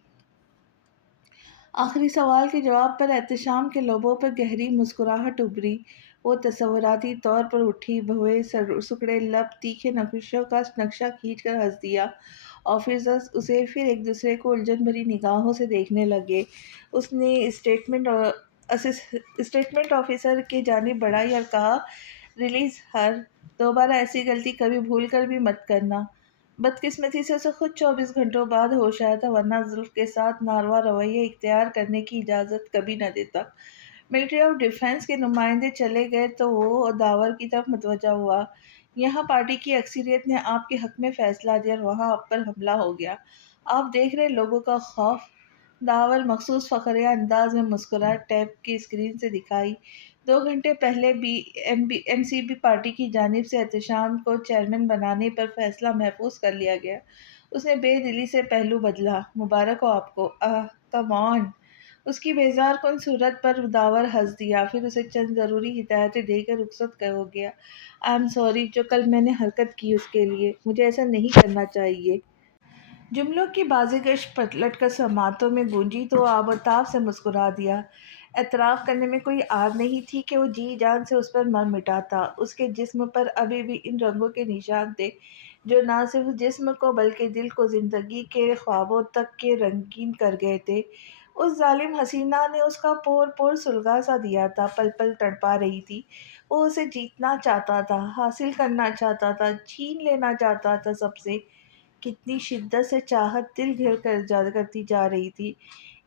آخری سوال کے جواب پر احتشام کے لبوں پر گہری مسکراہٹ ابھری۔ وہ تصوراتی طور پر اٹھی بھوے سکڑے لب تیکھے نقشوں کا نقشہ کھینچ کر ہنس دیا۔ آفیسرز اسے پھر ایک دوسرے کو الجھن بھری نگاہوں سے دیکھنے لگے۔ اس نے اسٹیٹمنٹ آفیسر کی جانب بڑھائی اور کہا، ریلیز ہر، دوبارہ ایسی غلطی کبھی بھول کر بھی مت کرنا۔ بدقسمتی سے اسے خود 24 گھنٹوں بعد ہوش آیا تھا، ورنہ زلف کے ساتھ ناروا رویہ اختیار کرنے کی اجازت کبھی نہ دیتا۔ ملٹری آف ڈیفنس کے نمائندے چلے گئے تو وہ داور کی طرف متوجہ ہوا۔ یہاں پارٹی کی اکثریت نے آپ کے حق میں فیصلہ دیا اور وہاں آپ پر حملہ ہو گیا۔ آپ دیکھ رہے لوگوں کا خوف؟ داور مخصوص فخریہ انداز میں مسکرایا۔ ٹیپ کی اسکرین سے دکھائی 2 گھنٹے پہلے ایم سی بی پارٹی کی جانب سے احتشام کو چیئرمین بنانے پر فیصلہ محفوظ کر لیا گیا۔ اس نے بے دلی سے پہلو بدلا۔ مبارک ہو آپ کو۔ کم آن۔ اس کی بیزار کن صورت پر داور ہنس دیا، پھر اسے چند ضروری ہدایتیں دے کر رخصت ہو گیا۔ آئی ایم سوری، جو کل میں نے حرکت کی اس کے لیے۔ مجھے ایسا نہیں کرنا چاہیے۔ جملوں کی بازیگش پلٹ کر سماعتوں میں گونجی تو آب و تاب سے مسکرا دیا۔ اعتراف کرنے میں کوئی آر نہیں تھی کہ وہ جی جان سے اس پر مر مٹاتا۔ اس کے جسم پر ابھی بھی ان رنگوں کے نشان تھے جو نہ صرف جسم کو بلکہ دل کو زندگی کے خوابوں تک کے رنگین کر گئے تھے۔ اس ظالم حسینہ نے اس کا پور پور سلگا سا دیا تھا، پل پل تڑپا رہی تھی۔ وہ اسے جیتنا چاہتا تھا، حاصل کرنا چاہتا تھا، چھین لینا چاہتا تھا سب سے۔ کتنی شدت سے چاہت دل گھر کرتی جا رہی تھی۔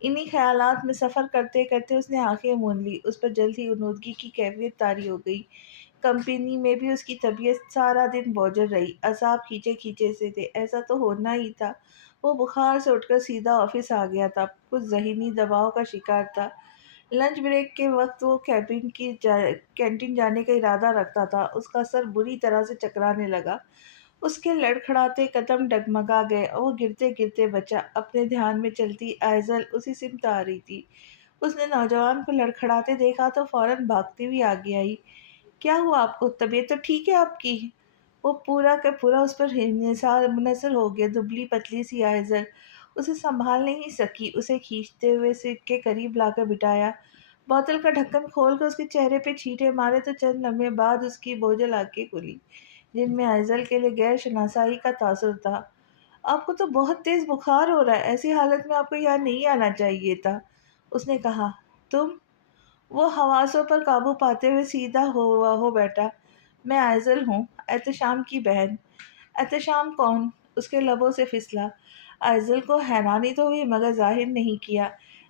انہی خیالات میں سفر کرتے کرتے اس نے آنکھیں موند لی۔ اس پر جلد ہی غنودگی کی کیفیت طاری ہو گئی۔ کمپنی میں بھی اس کی طبیعت سارا دن بوجھل رہی، اعصاب کھینچے کھینچے سے تھے۔ ایسا تو ہونا ہی تھا۔ وہ بخار سے اٹھ کر سیدھا آفس آ گیا تھا، کچھ ذہنی دباؤ کا شکار تھا۔ لنچ بریک کے وقت وہ کینٹین جانے کا ارادہ رکھتا تھا۔ اس کا سر بری طرح سے چکرانے لگا۔ اس کے لڑکھڑاتے قدم ڈگمگا گئے اور وہ گرتے گرتے بچا۔ اپنے دھیان میں چلتی آئزل اسی سمت آ رہی تھی۔ اس نے نوجوان کو لڑکھڑاتے دیکھا تو فوراً بھاگتی ہوئی آگے آئی۔ کیا ہوا آپ کو؟ طبیعت تو ٹھیک ہے آپ کی؟ وہ پورا کا پورا اس پر منحصر ہو گیا۔ دبلی پتلی سی آئزل اسے سنبھال نہیں سکی، اسے کھینچتے ہوئے سیٹ کے قریب لا کر بٹھایا۔ بوتل کا ڈھکن کھول کر اس کے چہرے پہ چھینٹے مارے تو چند لمحے بعد اس کی بوجھل آنکھیں کھلی، جن میں آئزل کے لیے غیر شناسائی کا تاثر تھا۔ آپ کو تو بہت تیز بخار ہو رہا ہے، ایسی حالت میں آپ کو یہاں نہیں آنا چاہیے تھا، اس نے کہا۔ تم؟ وہ حواسوں پر قابو پاتے ہوئے سیدھا ہو بیٹھا۔ میں آئزل ہوں، احتشام کی بہن۔ احتشام کون؟ اس کے لبوں سے پھسلا۔ آئزل کو حیرانی تو ہوئی مگر ظاہر نہیں کیا۔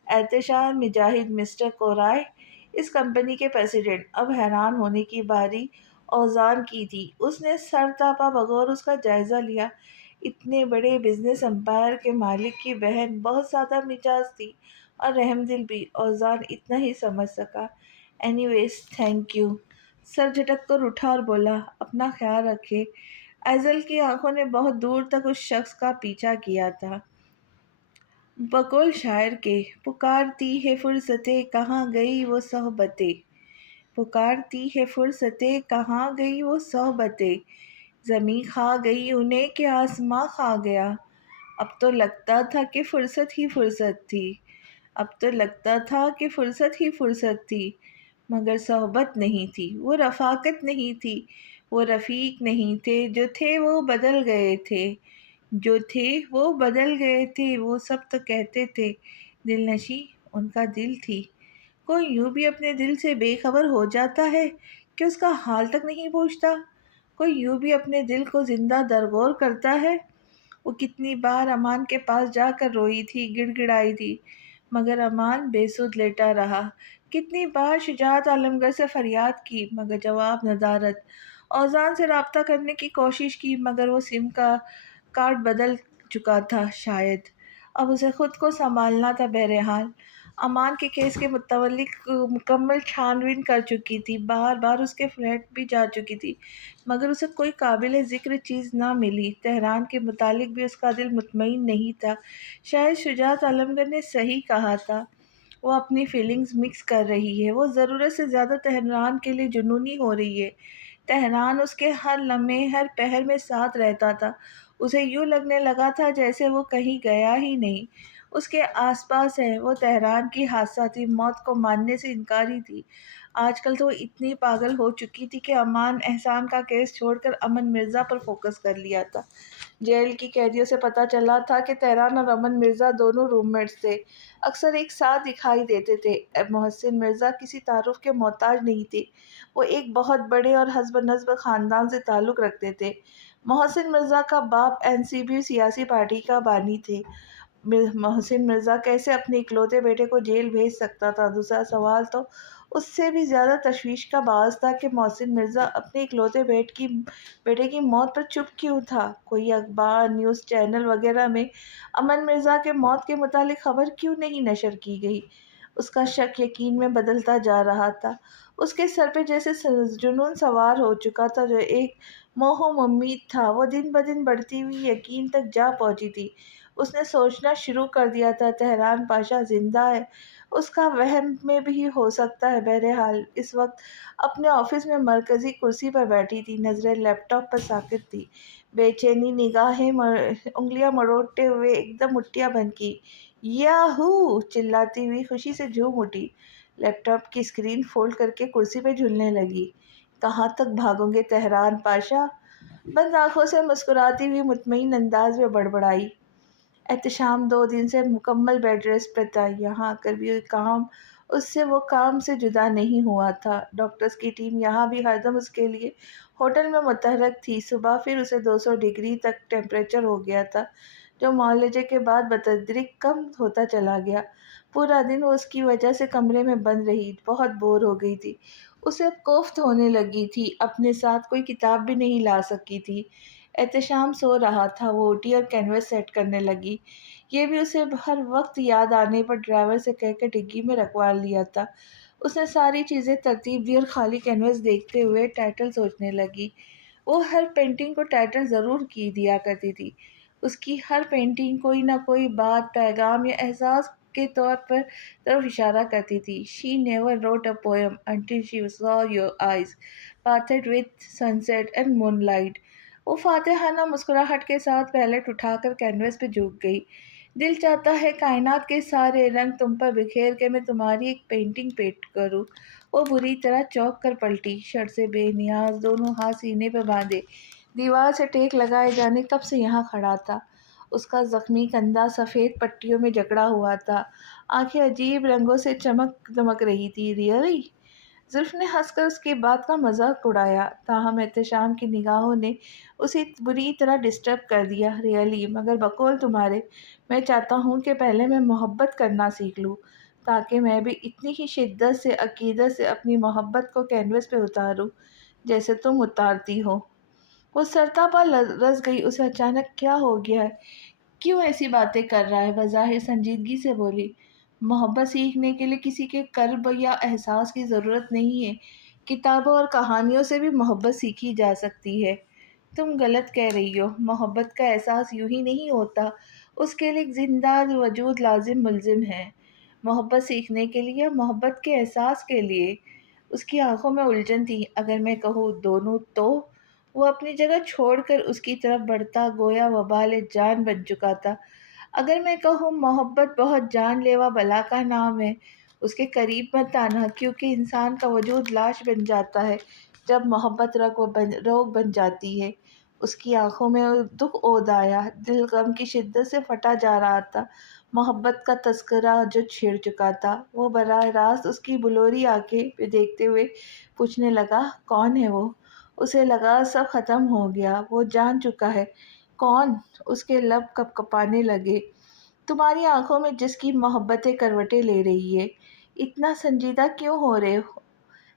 احتشام مجاہد مسٹر کورائے، اس کمپنی کے پریزیڈنٹ۔ اب حیران ہونے کی باری اوزان کی تھی۔ اس نے سر تاپا بغور اس کا جائزہ لیا۔ اتنے بڑے بزنس امپائر کے مالک کی بہن بہت زیادہ مزاج تھی اور رحم دل بھی۔ اوزان اتنا ہی سمجھ سکا۔ Anyways thank you. سر جھٹک کر اٹھا اور بولا، اپنا خیال رکھے۔ ایزل کی آنکھوں نے بہت دور تک اس شخص کا پیچھا کیا تھا۔ بقول شاعر کے، پکارتی ہے فرصتیں کہاں گئی وہ صحبتیں، پکارتی ہے فرصتیں کہاں گئی وہ صحبتیں، زمیں کھا گئی انہیں کہ آسماں کھا گیا۔ اب تو لگتا تھا کہ فرصت ہی فرصت تھی، اب تو لگتا تھا کہ فرصت ہی فرصت تھی، مگر صحبت نہیں تھی، وہ رفاقت نہیں تھی، وہ رفیق نہیں تھے، جو تھے وہ بدل گئے تھے، جو تھے وہ بدل گئے تھے۔ وہ سب تو کہتے تھے دل نشیں ان کا دل تھی، کوئی یوں بھی اپنے دل سے بے خبر ہو جاتا ہے کہ اس کا حال تک نہیں پوچھتا، کوئی یوں بھی اپنے دل کو زندہ درگور کرتا ہے۔ وہ کتنی بار امان کے پاس جا کر روئی تھی، گڑ گڑائی تھی، مگر امان بے سود لیٹا رہا۔ کتنی بار شجاعت عالمگیر سے فریاد کی، مگر جواب ندارت۔ اوزان سے رابطہ کرنے کی کوشش کی، مگر وہ سم کا کارڈ بدل چکا تھا شاید۔ اب اسے خود کو سنبھالنا تھا۔ بہرحال امان کے کیس کے متعلق مکمل چھان بین کر چکی تھی، بار بار اس کے فلیٹ بھی جا چکی تھی، مگر اسے کوئی قابل ذکر چیز نہ ملی۔ تہران کے متعلق بھی اس کا دل مطمئن نہیں تھا۔ شاید شجاعت عالمگیر نے صحیح کہا تھا، وہ اپنی فیلنگز مکس کر رہی ہے، وہ ضرورت سے زیادہ تہران کے لیے جنونی ہو رہی ہے۔ تہران اس کے ہر لمحے ہر پہر میں ساتھ رہتا تھا۔ اسے یوں لگنے لگا تھا جیسے وہ کہیں گیا ہی نہیں، اس کے آس پاس ہے۔ وہ تہران کی حادثاتی موت کو ماننے سے انکاری تھی۔ آج کل تو وہ اتنی پاگل ہو چکی تھی کہ امان احسان کا کیس چھوڑ کر امن مرزا پر فوکس کر لیا تھا۔ جیل کی قیدیوں سے پتہ چلا تھا کہ تہران اور امن مرزا دونوں روم میٹس تھے، اکثر ایک ساتھ دکھائی دیتے تھے۔ محسن مرزا کسی تعارف کے محتاج نہیں تھے، وہ ایک بہت بڑے اور حسب نسب خاندان سے تعلق رکھتے تھے۔ محسن مرزا کا باپ NCP سیاسی پارٹی کا بانی تھے۔ محسن مرزا کیسے اپنے اکلوتے بیٹے کو جیل بھیج سکتا تھا؟ دوسرا سوال تو اس سے بھی زیادہ تشویش کا باعث تھا کہ محسن مرزا اپنے اکلوتے بیٹے کی موت پر چپ کیوں تھا؟ کوئی اخبار، نیوز چینل وغیرہ میں امن مرزا کے موت کے متعلق خبر کیوں نہیں نشر کی گئی؟ اس کا شک یقین میں بدلتا جا رہا تھا۔ اس کے سر پہ جیسے جنون سوار ہو چکا تھا، جو ایک موہوم امید تھا، وہ دن بدن بڑھتی ہوئی یقین تک جا پہنچی تھی۔ اس نے سوچنا شروع کر دیا تھا، تہران پاشا زندہ ہے، اس کا وہم میں بھی ہو سکتا ہے۔ بہرحال اس وقت اپنے آفس میں مرکزی کرسی پر بیٹھی تھی، نظریں لیپ ٹاپ پر ساکت تھی، بے چینی نگاہیں انگلیاں مروڑتے ہوئے ایک دم مٹھیاں بند کی۔ یاہو! چلاتی ہوئی خوشی سے جھوم اٹھی، لیپ ٹاپ کی اسکرین فولڈ کر کے کرسی پہ جھولنے لگی۔ کہاں تک بھاگو گے تہران پاشا؟ بند آنکھوں سے مسکراتی ہوئی مطمئن انداز میں بڑبڑائی۔ احتشام 2 دن سے مکمل بیڈ ریسٹ پہ تھا، یہاں آ کر بھی وہ کام سے جدا نہیں ہوا تھا۔ ڈاکٹرز کی ٹیم یہاں بھی ہر دم اس کے لیے ہوٹل میں متحرک تھی۔ صبح پھر اسے 200 ڈگری تک ٹیمپریچر ہو گیا تھا، جو معالجے کے بعد بتدریج کم ہوتا چلا گیا۔ پورا دن وہ اس کی وجہ سے کمرے میں بند رہی، بہت بور ہو گئی تھی۔ اسے اب کوفت ہونے لگی تھی، اپنے ساتھ کوئی کتاب بھی نہیں لا سکی تھی۔ احتشام سو رہا تھا، وہ اٹھی اور کینوس سیٹ کرنے لگی۔ یہ بھی اسے ہر وقت یاد آنے پر ڈرائیور سے کہہ کے ڈگی میں رکھوا لیا تھا۔ اس نے ساری چیزیں ترتیب دی اور خالی کینوس دیکھتے ہوئے ٹائٹل سوچنے لگی۔ وہ ہر پینٹنگ کو ٹائٹل ضرور کی دیا کرتی تھی۔ اس کی ہر پینٹنگ کوئی نہ کوئی بات، پیغام یا احساس کے طرف اشارہ کرتی تھی۔ She never wrote a poem until she saw your eyes bathed with sunset and moonlight۔ وہ فاتحانہ مسکراہٹ کے ساتھ پیلٹ اٹھا کر کینوس پہ جھک گئی۔ دل چاہتا ہے کائنات کے سارے رنگ تم پر بکھیر کے میں تمہاری ایک پینٹنگ پیٹ کروں۔ وہ بری طرح چونک کر پلٹی، شرٹ سے بے نیاز، دونوں ہاتھ سینے پہ باندھے، دیوار سے ٹیک لگائے جانے کب سے یہاں کھڑا تھا۔ اس کا زخمی کندھا سفید پٹیوں میں جکڑا ہوا تھا، آنکھیں عجیب رنگوں سے چمک دمک رہی تھی۔ ریئلی؟ زلف نے ہنس کر اس کی بات کا مذاق اڑایا، تاہم احتشام کی نگاہوں نے اسے بری طرح ڈسٹرب کر دیا۔ ریئلی؟ مگر بقول تمہارے، میں چاہتا ہوں کہ پہلے میں محبت کرنا سیکھ لوں، تاکہ میں بھی اتنی ہی شدت سے عقیدت سے اپنی محبت کو کینوس پہ اتاروں جیسے تم اتارتی ہو۔ وہ سرتاپا رس گئی، اسے اچانک کیا ہو گیا ہے، کیوں ایسی باتیں کر رہا ہے؟ بظاہر سنجیدگی سے بولی، محبت سیکھنے کے لیے کسی کے قلب یا احساس کی ضرورت نہیں ہے، کتابوں اور کہانیوں سے بھی محبت سیکھی جا سکتی ہے۔ تم غلط کہہ رہی ہو، محبت کا احساس یوں ہی نہیں ہوتا، اس کے لیے ایک زندہ وجود لازم ملزم ہے۔ محبت سیکھنے کے لیے، محبت کے احساس کے لیے۔ اس کی آنکھوں میں الجھن تھی۔ اگر میں کہوں دونوں تو؟ وہ اپنی جگہ چھوڑ کر اس کی طرف بڑھتا گویا وبال جان بن چکا تھا۔ اگر میں کہوں محبت بہت جان لیوا بلا کا نام ہے، اس کے قریب مت آنا، کیونکہ انسان کا وجود لاش بن جاتا ہے جب محبت روگ بن جاتی ہے۔ اس کی آنکھوں میں دکھ عود آیا، دل غم کی شدت سے پھٹا جا رہا تھا۔ محبت کا تذکرہ جو چھڑ چکا تھا۔ وہ براہ راست اس کی بلوری آنکھیں پہ دیکھتے ہوئے پوچھنے لگا، کون ہے وہ؟ اسے لگا سب ختم ہو گیا، وہ جان چکا ہے۔ کون؟ اس کے لب کپ کپانے لگے۔ تمہاری آنکھوں میں جس کی محبتیں کروٹیں لے رہی ہے، اتنا سنجیدہ کیوں ہو رہے ہو؟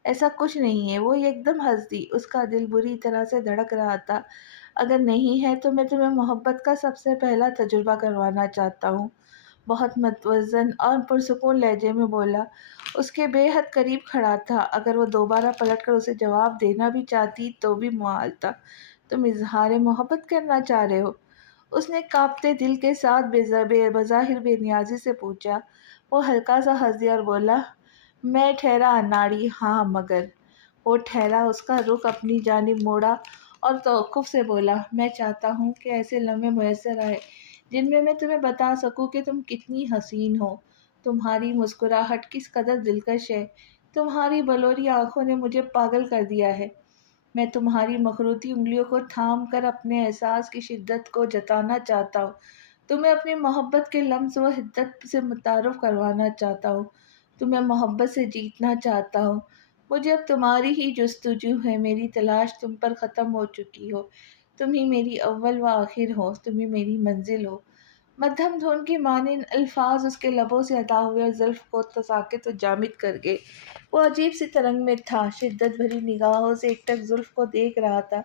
ایسا کچھ نہیں ہے۔ وہ ایک دم ہنس دی، اس کا دل بری طرح سے دھڑک رہا تھا۔ اگر نہیں ہے تو میں تمہیں محبت کا سب سے پہلا تجربہ کروانا چاہتا ہوں، بہت متوازن اور پرسکون لہجے میں بولا۔ اس کے بے حد قریب کھڑا تھا۔ اگر وہ دوبارہ پلٹ کر اسے جواب دینا بھی چاہتی تو بھی محال تھا۔ تم اظہار محبت کرنا چاہ رہے ہو؟ اس نے کانپتے دل کے ساتھ بظاہر بے نیازی سے پوچھا۔ وہ ہلکا سا ہنس دیا اور بولا، میں ٹھہرا اناڑی، ہاں مگر۔ وہ ٹھہرا، اس کا رخ اپنی جانب موڑا اور توقف سے بولا، میں چاہتا ہوں کہ ایسے لمحے میسر آئے جن میں میں تمہیں بتا سکوں کہ تم کتنی حسین ہو۔ تمہاری مسکراہٹ کس قدر دلکش ہے۔ تمہاری بلوری آنکھوں نے مجھے پاگل کر دیا ہے۔ میں تمہاری مخروطی انگلیوں کو تھام کر اپنے احساس کی شدت کو جتانا چاہتا ہوں۔ تمہیں اپنی محبت کے لمس و حدت سے متعارف کروانا چاہتا ہوں۔ تمہیں محبت سے جیتنا چاہتا ہوں۔ مجھے اب تمہاری ہی جستجو ہے، میری تلاش تم پر ختم ہو چکی ہو۔ تم ہی میری اول و آخر ہو، تم ہی میری منزل ہو۔ مدھم دھن کے مانند الفاظ اس کے لبوں سے ادا ہوئے اور زلف کو ساکت و جامد کر گئے۔ وہ عجیب سی ترنگ میں تھا، شدت بھری نگاہوں سے ایک زلف کو دیکھ رہا تھا،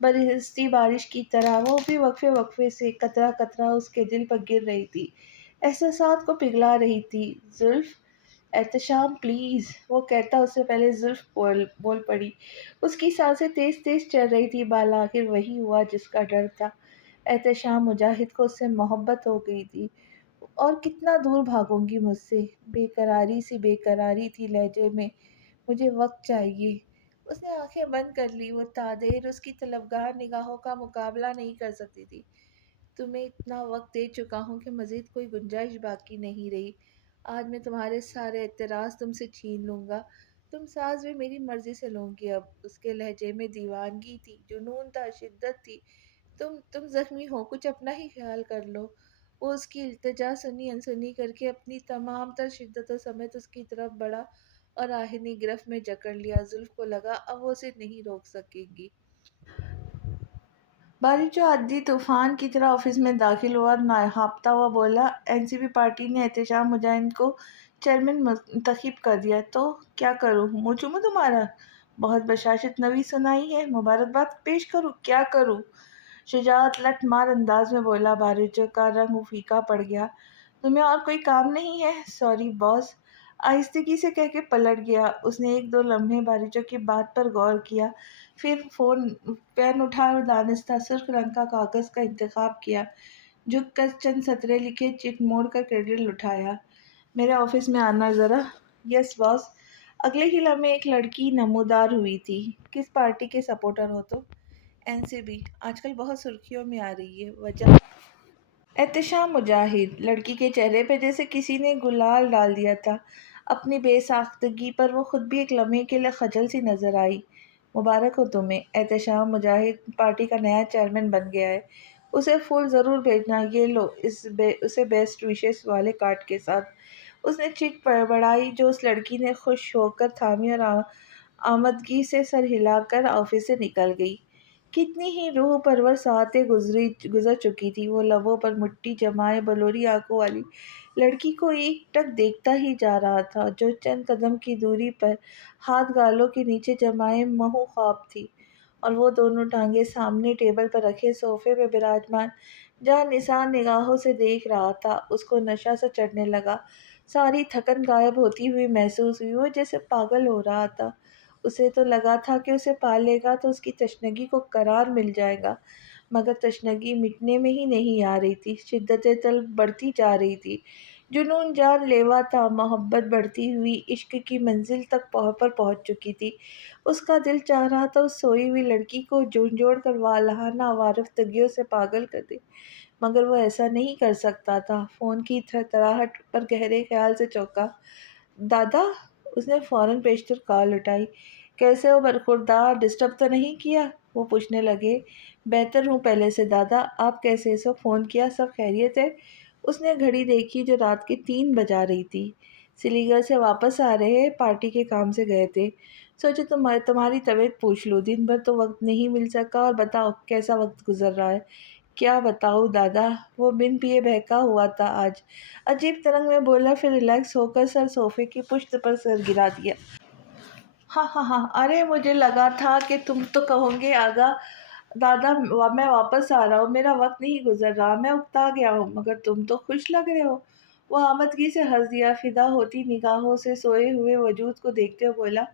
برستی بارش کی طرح۔ وہ بھی وقفے وقفے سے قطرہ قطرہ اس کے دل پر گر رہی تھی، احساسات کو پگھلا رہی تھی۔ زلف، احتشام پلیز، وہ کہتا اس سے پہلے زلف بول پڑی۔ اس کی سانسیں تیز تیز چل رہی تھی۔ بالآخر وہی ہوا جس کا ڈر تھا۔ احتشام مجاہد کو اس سے محبت ہو گئی تھی۔ اور کتنا دور بھاگوں گی مجھ سے؟ بے قراری سی بے قراری تھی لہجے میں۔ مجھے وقت چاہیے۔ اس نے آنکھیں بند کر لی۔ وہ تادیر اس کی طلبگار نگاہوں کا مقابلہ نہیں کر سکتی تھی۔ تمہیں اتنا وقت دے چکا ہوں کہ مزید کوئی گنجائش باقی نہیں رہی۔ آج میں تمہارے سارے اعتراض تم سے چھین لوں گا۔ تم ساز بھی میری مرضی سے لوں گی اب۔ اس کے لہجے میں دیوانگی تھی، جنون تھا، شدت تھی۔ تم زخمی ہو، کچھ اپنا ہی خیال کر لو۔ وہ اس کی التجا سنی انسنی کر کے اپنی تمام تر شدتوں سمیت اس کی طرف بڑھا اور آہنی گرفت میں جکڑ لیا۔ زلف کو لگا اب وہ اسے نہیں روک سکے گی۔ بارش جو آندھی طوفان کی طرح آفس میں داخل ہوا اور ہاپتا ہوا بولا، این سی پی پارٹی نے احتشام مجاہد کو چیئرمین منتخب کر دیا۔ تو کیا کروں؟ منہ چوموں تمہارا؟ بہت بشاشت نوی سنائی ہے، مبارکباد پیش کروں؟ کیا کروں؟ شجاعت لٹ مار انداز میں بولا۔ باریچو کا رنگ پھیکا پڑ گیا۔ تمہیں اور کوئی کام نہیں ہے؟ سوری باس، آہستگی سے کہہ کے پلٹ گیا۔ اس نے ایک دو لمحے باریچو کی بات پر غور کیا، پھر پین اٹھا اور دانستہ سرخ رنگ کا کاغذ کا انتخاب کیا۔ جھک کر چند سطریں لکھے، چٹ موڑ کر کریڈٹ اٹھایا۔ میرے آفس میں آنا ذرا۔ یس باس۔ اگلے ہی لمحے ایک لڑکی نمودار ہوئی تھی۔ کس پارٹی کے سپورٹر ہو تم؟ این سی بی، آج کل بہت سرخیوں میں آ رہی ہے۔ وجہ؟ احتشام مجاہد۔ لڑکی کے چہرے پہ جیسے کسی نے گلال ڈال دیا تھا۔ اپنی بے ساختگی پر وہ خود بھی ایک لمحے کے لیے خجل سی نظر آئی۔ مبارک ہو تمہیں، احتشام مجاہد پارٹی کا نیا چیئرمین بن گیا ہے۔ اسے پھول ضرور بھیجنا، یہ لو، اسے بیسٹ وشز والے کارڈ کے ساتھ۔ اس نے چٹ بڑھائی جو اس لڑکی نے خوش ہو کر تھامی اور آمدگی سے سر ہلا کر آفس سے نکل گئی۔ کتنی ہی روح پرور ساعتیں گزر چکی تھی۔ وہ لبوں پر مٹھی جمائے بلوری آنکھوں والی لڑکی کو ایک ٹک دیکھتا ہی جا رہا تھا، جو چند قدم کی دوری پر ہاتھ گالوں کے نیچے جمائے محو خواب تھی، اور وہ دونوں ٹانگیں سامنے ٹیبل پر رکھے صوفے پہ براجمان جہاں نثار نگاہوں سے دیکھ رہا تھا۔ اس کو نشہ سا چڑھنے لگا، ساری تھکن غائب ہوتی ہوئی محسوس ہوئی۔ وہ جیسے پاگل ہو رہا تھا۔ اسے تو لگا تھا کہ اسے پا لے گا تو اس کی تشنگی کو قرار مل جائے گا، مگر تشنگی مٹنے میں ہی نہیں آ رہی تھی، شدت طلب بڑھتی جا رہی تھی، جنون جان لیوا تھا، محبت بڑھتی ہوئی عشق کی منزل تک پہنچ چکی تھی۔ اس کا دل چاہ رہا تھا اس سوئی ہوئی لڑکی کو جھنجھوڑ کر والہانہ آوارفتگیوں سے پاگل کر دے، مگر وہ ایسا نہیں کر سکتا تھا۔ فون کی تھرتھراہٹ پر گہرے خیال سے چونکا۔ دادا؟ اس نے فوراً پیشتر کال اٹھائی۔ کیسے ہو برخوردار؟ ڈسٹرب تو نہیں کیا؟ وہ پوچھنے لگے۔ بہتر ہوں پہلے سے دادا، آپ کیسے؟ اس وقت فون کیا، سب خیریت ہے؟ اس نے گھڑی دیکھی جو رات کے 3 بجا رہی تھی۔ سلی گڑھ سے واپس آ رہے، پارٹی کے کام سے گئے تھے، سوچے تمہاری طبیعت پوچھ لوں، دن بھر تو وقت نہیں مل سکا، اور بتاؤ کیسا وقت گزر رہا ہے؟ کیا بتاؤ دادا؟ وہ بن پیے بہکا ہوا تھا آج، عجیب ترنگ میں بولا، پھر ریلیکس ہو کر سر صوفے کی پشت پر سر گرا دیا۔ ہاں ہاں ہاں، ارے مجھے لگا تھا کہ تم تو کہو گے آگا دادا میں واپس آ رہا ہوں، میرا وقت نہیں گزر رہا، میں اکتا گیا ہوں، مگر تم تو خوش لگ رہے ہو۔ وہ آمدگی سے ہنس دیا، فدا ہوتی نگاہوں سے سوئے ہوئے وجود کو دیکھتے ہوئے بولا،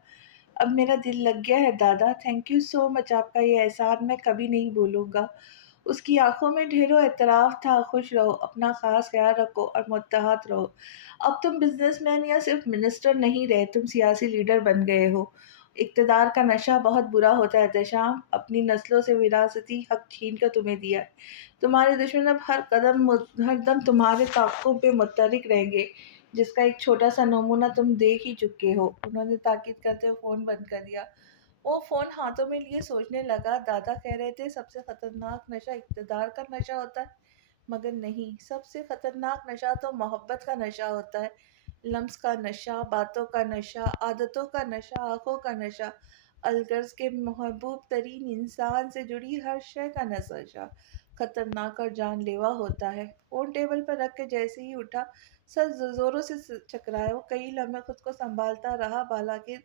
اب میرا دل لگ گیا ہے دادا، تھینک یو سو مچ، آپ کا یہ احسان میں کبھی نہیں بھولوں گا۔ اس کی آنکھوں میں ڈھیروں اعتراف تھا۔ خوش رہو، اپنا خاص خیال رکھو اور متحد رہو۔ اب تم بزنس مین یا صرف منسٹر نہیں رہے، تم سیاسی لیڈر بن گئے ہو۔ اقتدار کا نشہ بہت برا ہوتا ہے احتشام، اپنی نسلوں سے وراثتی حق چھین کر تمہیں دیا ہے۔ تمہارے دشمن اب ہر دم تمہارے طاقتوں پہ متحرک رہیں گے، جس کا ایک چھوٹا سا نمونہ تم دیکھ ہی چکے ہو۔ انہوں نے تاکید کرتے ہوئے فون بند کر دیا۔ وہ فون ہاتھوں میں لیے سوچنے لگا، دادا کہہ رہے تھے سب سے خطرناک نشہ اقتدار کا نشہ ہوتا ہے، مگر نہیں، سب سے خطرناک نشہ تو محبت کا نشہ ہوتا ہے، لمس کا نشہ، باتوں کا نشہ، عادتوں کا نشہ، آنکھوں کا نشہ، الغرض کے محبوب ترین انسان سے جڑی ہر شے کا نشہ خطرناک اور جان لیوا ہوتا ہے۔ فون ٹیبل پر رکھ کے جیسے ہی اٹھا، سر زوروں سے چکرایا۔ وہ کئی لمحے خود کو سنبھالتا رہا، بالاخر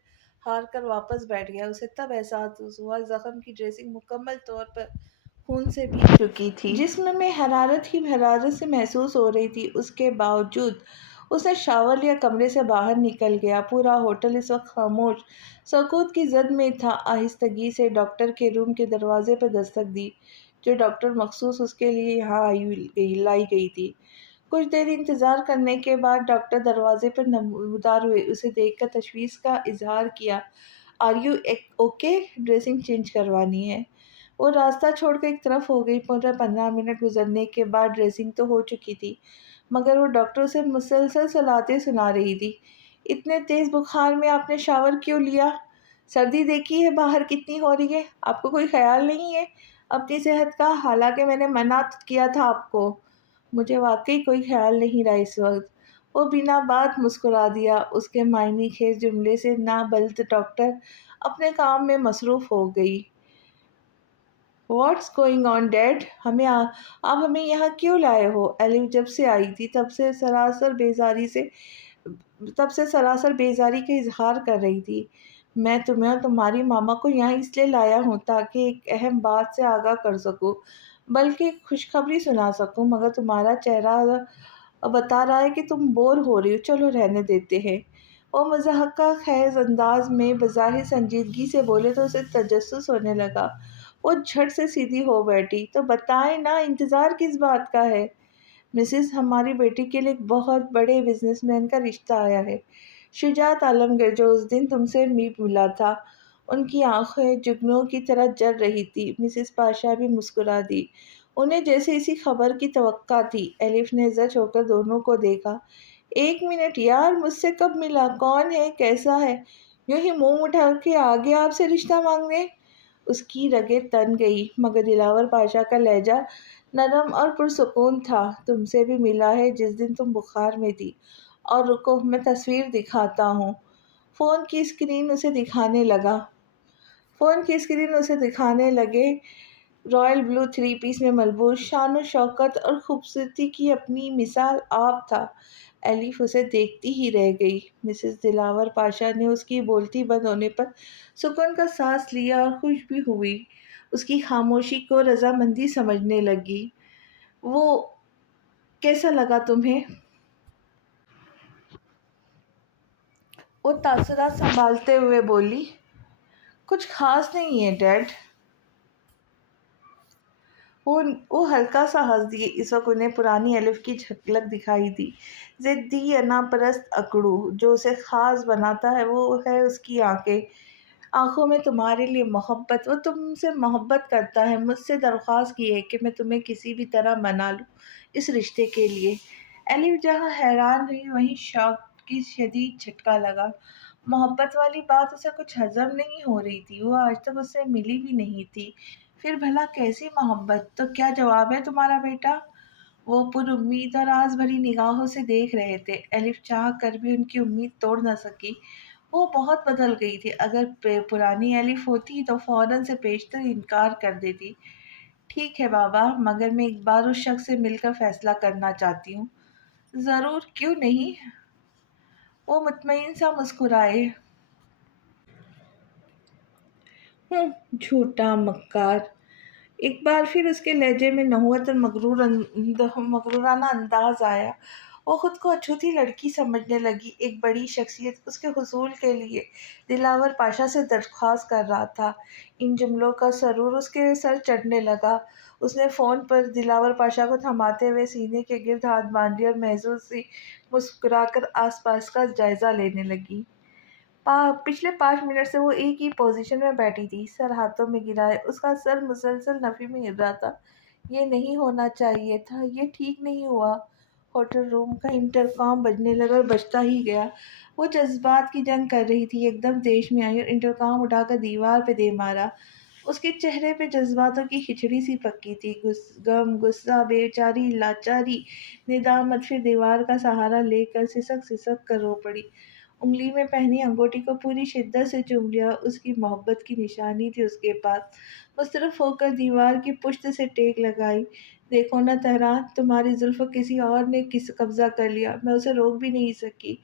ہار کر واپس بیٹھ گیا۔ اسے تب احساس ہوا زخم کی ڈریسنگ مکمل طور پر خون سے بھیگ چکی تھی، جسم میں حرارت ہی حرارت سے محسوس ہو رہی تھی۔ اس کے باوجود اس نے شاور لیا، کمرے سے باہر نکل گیا۔ پورا ہوٹل اس وقت خاموش سکوت کی زد میں تھا۔ آہستگی سے ڈاکٹر کے روم کے دروازے پر دستک دی، جو ڈاکٹر مخصوص اس کے لیے یہاں لائی گئی تھی۔ کچھ دیر انتظار کرنے کے بعد ڈاکٹر دروازے پر نمودار ہوئے۔ اسے دیکھ کر تشویش کا اظہار کیا۔ Are you okay? Dressing change کروانی ہے؟ وہ راستہ چھوڑ کر ایک طرف ہو گئی۔ پورے 15 منٹ گزرنے کے بعد ڈریسنگ تو ہو چکی تھی، مگر وہ ڈاکٹر سے مسلسل صلاحیں سنا رہی تھی۔ اتنے تیز بخار میں آپ نے شاور کیوں لیا؟ سردی دیکھی ہے باہر کتنی ہو رہی ہے، آپ کو کوئی خیال نہیں ہے اپنی صحت کا؟ حالانکہ میں نے منع کیا تھا آپ کو۔ مجھے واقعی کوئی خیال نہیں رہا اس وقت۔ وہ بنا بات مسکرا دیا۔ اس کے معنی خیز جملے سے نہ بلد ڈاکٹر اپنے کام میں مصروف ہو گئی۔ What's going on dad? آپ ہمیں یہاں کیوں لائے ہو؟ ایلف جب سے آئی تھی تب سے سراسر بیزاری کا اظہار کر رہی تھی۔ میں تمہیں اور تمہاری ماما کو یہاں اس لیے لایا ہوں تاکہ ایک اہم بات سے آگاہ کر سکوں، بلکہ ایک خوشخبری سنا سکوں، مگر تمہارا چہرہ بتا رہا ہے کہ تم بور ہو رہی ہو، چلو رہنے دیتے ہیں۔ وہ مضحکہ خیز انداز میں بظاہر سنجیدگی سے بولے تو اسے تجسس ہونے لگا۔ وہ جھٹ سے سیدھی ہو بیٹھی۔ تو بتائیں نا، انتظار کس بات کا ہے؟ مسز، ہماری بیٹی کے لیے ایک بہت بڑے بزنس مین کا رشتہ آیا ہے، شجاعت عالمگیر، جو اس دن تم سے ملا تھا۔ ان کی آنکھیں جگنوں کی طرح جل رہی تھی۔ مسز پاشا بھی مسکرا دی۔ انہیں جیسے اسی خبر کی توقع تھی۔ ایلف نے زچ ہو کر دونوں کو دیکھا۔ ایک منٹ یار، مجھ سے کب ملا؟ کون ہے؟ کیسا ہے؟ یوں ہی منہ اٹھا کے آ گیا آپ سے رشتہ مانگنے؟ اس کی رگیں تن گئی، مگر دلاور پاشا کا لہجہ نرم اور پرسکون تھا۔ تم سے بھی ملا ہے جس دن تم بخار میں تھی، اور رکو میں تصویر دکھاتا ہوں۔ فون کی اسکرین اسے دکھانے لگا۔ فون کی اسکرین اسے دکھانے لگے رائل بلو 3 پیس میں ملبوس شان و شوکت اور خوبصورتی کی اپنی مثال آپ تھا۔ ایلف اسے دیکھتی ہی رہ گئی۔ مسز دلاور پاشا نے اس کی بولتی بند ہونے پر سکون کا سانس لیا اور خوش بھی ہوئی۔ اس کی خاموشی کو رضامندی سمجھنے لگی۔ وہ کیسا لگا تمہیں؟ وہ تاثرات سنبھالتے ہوئے بولی۔ کچھ خاص نہیں ہے ڈیڈ۔ وہ ہلکا سا ہنس دیے۔ اس وقت انہیں پرانی ایلف کی جھلک دکھائی دی۔ ضدی انا پرست اکڑو جو اسے خاص بناتا ہے وہ ہے اس کی آنکھیں۔ آنکھوں میں تمہارے لیے محبت۔ وہ تم سے محبت کرتا ہے۔ مجھ سے درخواست کی ہے کہ میں تمہیں کسی بھی طرح منا لوں اس رشتے کے لیے۔ ایلف جہاں حیران ہوئی وہیں شوق کی شدید جھٹکا لگا۔ محبت والی بات اسے کچھ ہضم نہیں ہو رہی تھی۔ وہ آج تک اس سے ملی بھی نہیں تھی۔ پھر بھلا کیسی محبت؟ تو کیا جواب ہے تمہارا بیٹا؟ وہ پر امید اور آس بھری نگاہوں سے دیکھ رہے تھے۔ ایلف چاہ کر بھی ان کی امید توڑ نہ سکی۔ وہ بہت بدل گئی تھی۔ اگر پرانی ایلف ہوتی تو فوراً سے پیشتر انکار کر دیتی۔ ٹھیک ہے بابا، مگر میں ایک بار اس شخص سے مل کر فیصلہ کرنا چاہتی ہوں۔ ضرور، کیوں نہیں؟ وہ مطمئن سا مسکرائے۔ جھوٹا مکار۔ ایک بار پھر اس کے لہجے میں نحوست اور مغرورانہ انداز آیا۔ وہ خود کو اچھوتی لڑکی سمجھنے لگی۔ ایک بڑی شخصیت اس کے حصول کے لیے دلاور پاشا سے درخواست کر رہا تھا۔ ان جملوں کا سرور اس کے سر چڑھنے لگا۔ اس نے فون پر دلاور پاشا کو تھماتے ہوئے سینے کے گرد ہاتھ باندھ لیے اور محظوظ سی مسکرا کر آس پاس کا جائزہ لینے لگی۔ پچھلے 5 منٹ سے وہ ایک ہی پوزیشن میں بیٹھی تھی، سر ہاتھوں میں گرائے۔ اس کا سر مسلسل نفی میں ہل رہا تھا۔ یہ نہیں ہونا چاہیے تھا، یہ ٹھیک نہیں ہوا۔ ہوٹل روم کا انٹرکام بجنے لگا اور بجتا ہی گیا۔ وہ جذبات کی جنگ کر رہی تھی، ایک دم دیش میں آئی اور انٹرکام اٹھا کر دیوار پہ دے مارا۔ اس کے چہرے پہ جذباتوں کی کھچڑی سی پکی تھی، غم، غصہ، بے چاری، لاچاری، ندامت۔ پھر دیوار کا سہارا لے کر سسک سسک کر رو پڑی۔ انگلی میں پہنی انگوٹی کو پوری شدت سے چوم لیا۔ اس کی محبت کی نشانی تھی اس کے پاس۔ مصروف ہو کر دیوار کی پشت سے ٹیک لگائی۔ دیکھو نا تہران، تمہاری زلفوں کسی اور نے قبضہ کر لیا، میں اسے روک بھی نہیں سکی۔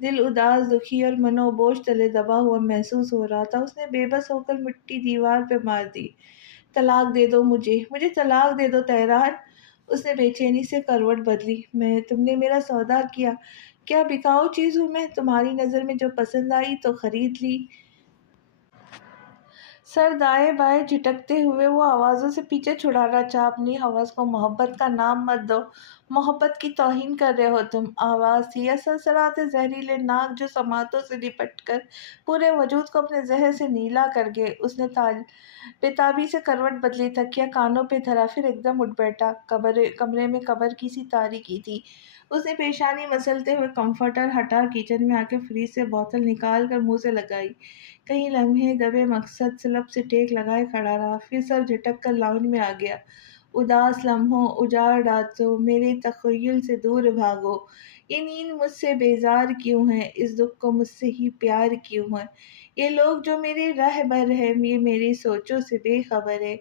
دل اداس، دکھی اور منو بوجھ تلے دبا ہوا محسوس ہو رہا تھا۔ اس نے بے بس ہو کر مٹی دیوار پہ مار دی۔ طلاق دے دو مجھے طلاق دے دو تہران۔ اس نے بے چینی سے کروٹ بدلی۔ تم نے میرا سودا کیا، کیا بکاؤ چیز ہوں میں؟ تمہاری نظر میں جو پسند آئی تو خرید لی۔ سر دائیں بائیں جھٹکتے ہوئے وہ آوازوں سے پیچھے چھڑانا چاہا۔ اپنی حوث کو محبت کا نام مت دو، محبت کی توہین کر رہے ہو تم۔ آواز تھی یا سرسراتے زہریلے ناک جو سماعتوں سے لپٹ کر پورے وجود کو اپنے زہر سے نیلا کر گئے۔ اس نے بے سے کروٹ بدلی، تکیہ کانوں پہ دھرا، پھر ایک دم اٹھ بیٹھا۔ کمرے میں قبر کی سی تاریکی تھی۔ اس نے پیشانی مسلتے ہوئے کمفرٹر ہٹا، کچن میں آ کے فریج سے بوتل نکال کر منہ سے لگائی۔ کئی لمحے دبے مقصد لب سے ٹیک لگائے کھڑا رہا، پھر سر جھٹک کر لاؤنج میں آ گیا۔ اداس لمحوں، اجاڑ راتوں، میرے تخیل سے دور بھاگو۔ یہ نیند مجھ سے بیزار کیوں ہے؟ اس دکھ کو مجھ سے ہی پیار کیوں ہے؟ یہ لوگ جو میرے رہبر ہیں، یہ میری سوچوں سے بے خبر ہے۔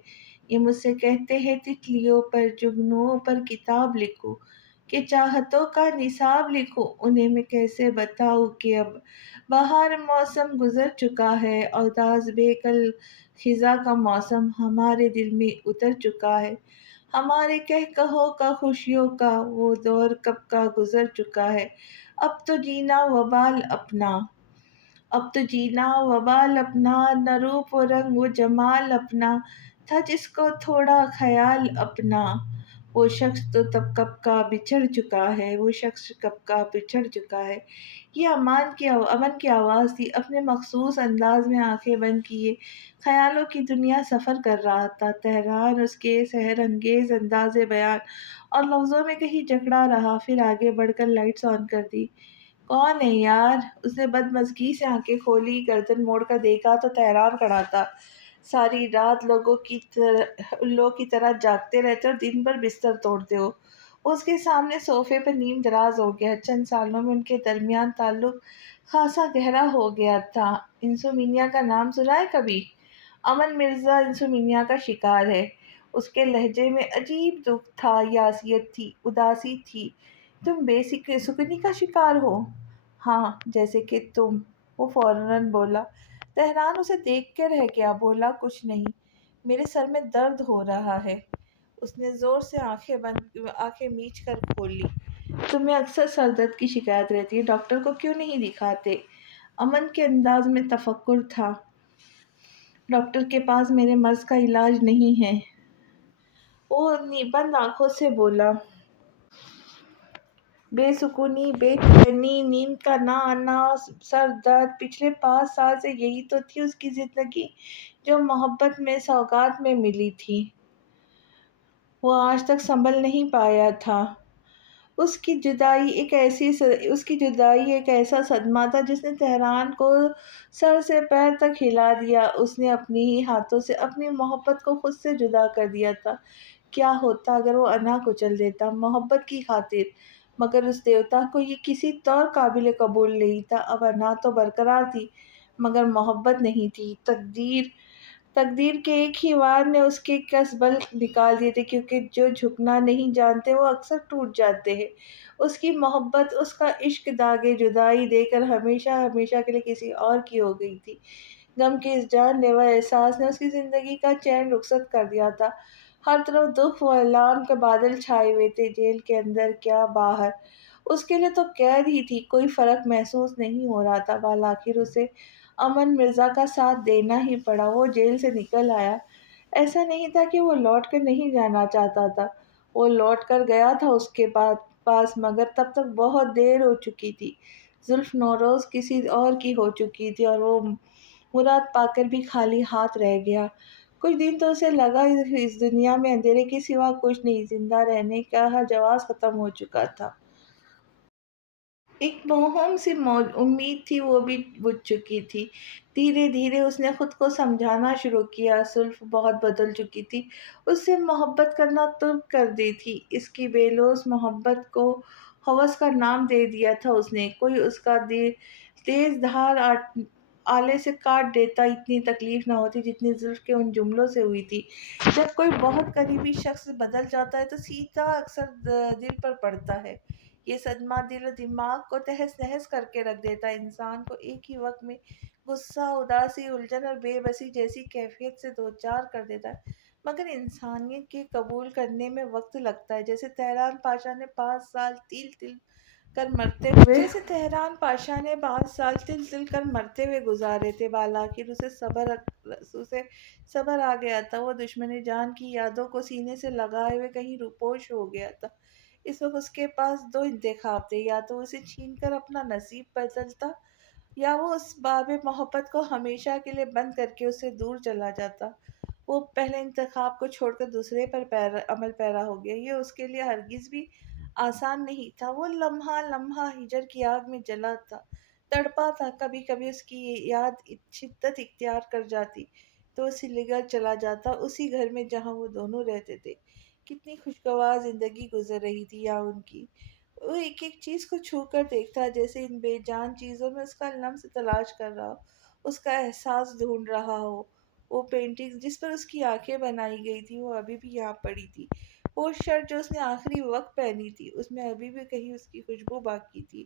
یہ مجھ سے کہتے ہیں تتلیوں پر، جگنوؤں پر کتاب لکھوں، کہ چاہتوں کا نصاب لکھوں۔ انہیں میں کیسے بتاؤں کہ اب بہار موسم گزر چکا ہے، اوداس بے کل خزاں کا موسم ہمارے دل میں اتر چکا ہے۔ ہمارے کہکہوں کا، خوشیوں کا وہ دور کب کا گزر چکا ہے۔ اب تو جینا وبال اپنا، اب تو جینا وبال اپنا، نہ روپ و رنگ و جمال اپنا تھا جس کو تھوڑا خیال اپنا۔ وہ شخص تو تب کب کا بچھڑ چکا ہے، وہ شخص کب کا بچھڑ چکا ہے۔ یہ امن کی آواز تھی۔ اپنے مخصوص انداز میں آنکھیں بند کیے خیالوں کی دنیا سفر کر رہا تھا۔ تہران اس کے سحر انگیز انداز بیان اور لفظوں میں کہیں جکڑا رہا، پھر آگے بڑھ کر لائٹس آن کر دی۔ کون ہے یار؟ اس نے بدمزگی سے آنکھیں کھولی، گردن موڑ کر دیکھا تو تہران کھڑا تھا۔ ساری رات الو کی طرح جاگتے رہتے اور دن بھر بستر توڑتے ہو۔ اس کے سامنے صوفے پر نیم دراز ہو گیا۔ چند سالوں میں ان کے درمیان تعلق خاصا گہرا ہو گیا تھا۔ انسومنیا کا نام سنا ہے کبھی؟ امن مرزا انسومینیا کا شکار ہے۔ اس کے لہجے میں عجیب دکھ تھا، یاسیت تھی، اداسی تھی۔ تم بے سکونی کا شکار ہو؟ ہاں، جیسے کہ تم، وہ فوراً بولا۔ تہران اسے دیکھ کے رہ گیا، بولا کچھ نہیں، میرے سر میں درد ہو رہا ہے۔ اس نے زور سے آنکھیں میچ کر کھول لی۔ تمہیں اکثر سر درد کی شکایت رہتی ہے، ڈاکٹر کو کیوں نہیں دکھاتے؟ امن کے انداز میں تفکر تھا۔ ڈاکٹر کے پاس میرے مرض کا علاج نہیں ہے، وہ بند آنکھوں سے بولا۔ بے سکونی، بے چینی، نیند کا نہ آنا، سر درد، پچھلے 5 سال سے یہی تو تھی اس کی زندگی جو محبت میں، سوغات میں ملی تھی۔ وہ آج تک سنبھل نہیں پایا تھا۔ اس کی جدائی ایک ایسا صدمہ تھا جس نے تہران کو سر سے پیر تک ہلا دیا۔ اس نے اپنی ہی ہاتھوں سے اپنی محبت کو خود سے جدا کر دیا تھا۔ کیا ہوتا اگر وہ انا کچل دیتا، محبت کی خاطر؟ مگر اس دیوتا کو یہ کسی طور قابل قبول نہیں تھا۔ اب انا تو برقرار تھی مگر محبت نہیں تھی۔ تقدیر کے ایک ہی وار نے اس کے کس بل نکال دیے تھے، کیونکہ جو جھکنا نہیں جانتے وہ اکثر ٹوٹ جاتے ہیں۔ اس کی محبت، اس کا عشق داغ جدائی دے کر ہمیشہ ہمیشہ کے لیے کسی اور کی ہو گئی تھی۔ غم کے اس جان لیوا احساس نے اس کی زندگی کا چین رخصت کر دیا تھا۔ ہر طرف دکھ و الام کے بادل چھائے ہوئے تھے، جیل کے اندر کیا باہر۔ اس کے لیے تو قید ہی تھی، کوئی فرق محسوس نہیں ہو رہا تھا۔ بالآخر اسے امن مرزا کا ساتھ دینا ہی پڑا۔ وہ جیل سے نکل آیا۔ ایسا نہیں تھا کہ وہ لوٹ کر نہیں جانا چاہتا تھا، وہ لوٹ کر گیا تھا اس کے پاس، مگر تب تک بہت دیر ہو چکی تھی۔ زلف نوروز کسی اور کی ہو چکی تھی اور وہ مراد پا کر بھی خالی ہاتھ رہ گیا۔ کچھ دن تو اسے لگا اس دنیا میں اندھیرے کے سوا کچھ نہیں، زندہ رہنے کا ہر جواز ختم ہو چکا تھا۔ ایک موہوم سی امید تھی، وہ بھی بجھ چکی تھی۔ دھیرے دھیرے اس نے خود کو سمجھانا شروع کیا۔ زلف بہت بدل چکی تھی، اس سے محبت کرنا ترک کر دی تھی۔ اس کی بے لوث محبت کو ہوس کا نام دے دیا تھا اس نے۔ کوئی اس کا تیز دھار آلے سے کاٹ دیتا، اتنی تکلیف نہ ہوتی جتنی زلف کے ان جملوں سے ہوئی تھی۔ جب کوئی بہت قریبی شخص بدل جاتا ہے تو سیدھا اکثر دل پر پڑتا ہے۔ یہ صدمہ دل و دماغ کو تہس نہس کر کے رکھ دیتا ہے، انسان کو ایک ہی وقت میں غصہ، اداسی، الجھن اور بے بسی جیسی کیفیت سے دوچار کر دیتا ہے۔ مگر انسانیت کے قبول کرنے میں وقت لگتا ہے، جیسے تہران پاشا نے 5 سال تل تل کر مرتے ہوئے گزارے تھے۔ بالآخر اسے صبر آ گیا تھا۔ وہ دشمن جان کی یادوں کو سینے سے لگائے ہوئے کہیں روپوش ہو گیا تھا۔ اس وقت اس کے پاس 2 انتخاب تھے، یا تو اسے چھین کر اپنا نصیب بدلتا، یا وہ اس باب محبت کو ہمیشہ کے لیے بند کر کے اس سے دور چلا جاتا۔ وہ پہلے انتخاب کو چھوڑ کر دوسرے پر عمل پیرا ہو گیا۔ یہ اس کے لیے ہرگز بھی آسان نہیں تھا۔ وہ لمحہ لمحہ ہجر کی آگ میں جلا تھا، تڑپا تھا۔ کبھی کبھی اس کی یاد شدت اختیار کر جاتی تو وہ سلی گڑھ چلا جاتا، اسی گھر میں جہاں وہ دونوں رہتے تھے۔ کتنی خوشگوار زندگی گزر رہی تھی یہاں ان کی۔ وہ ایک ایک چیز کو چھو کر دیکھتا، جیسے ان بے جان چیزوں میں اس کا لمس تلاش کر رہا ہو، اس کا احساس ڈھونڈ رہا ہو۔ وہ پینٹنگ جس پر اس کی آنکھیں بنائی گئی تھی وہ ابھی بھی یہاں پڑی تھی۔ وہ شرٹ جو اس نے آخری وقت پہنی تھی اس میں ابھی بھی کہیں اس کی خوشبو باقی تھی۔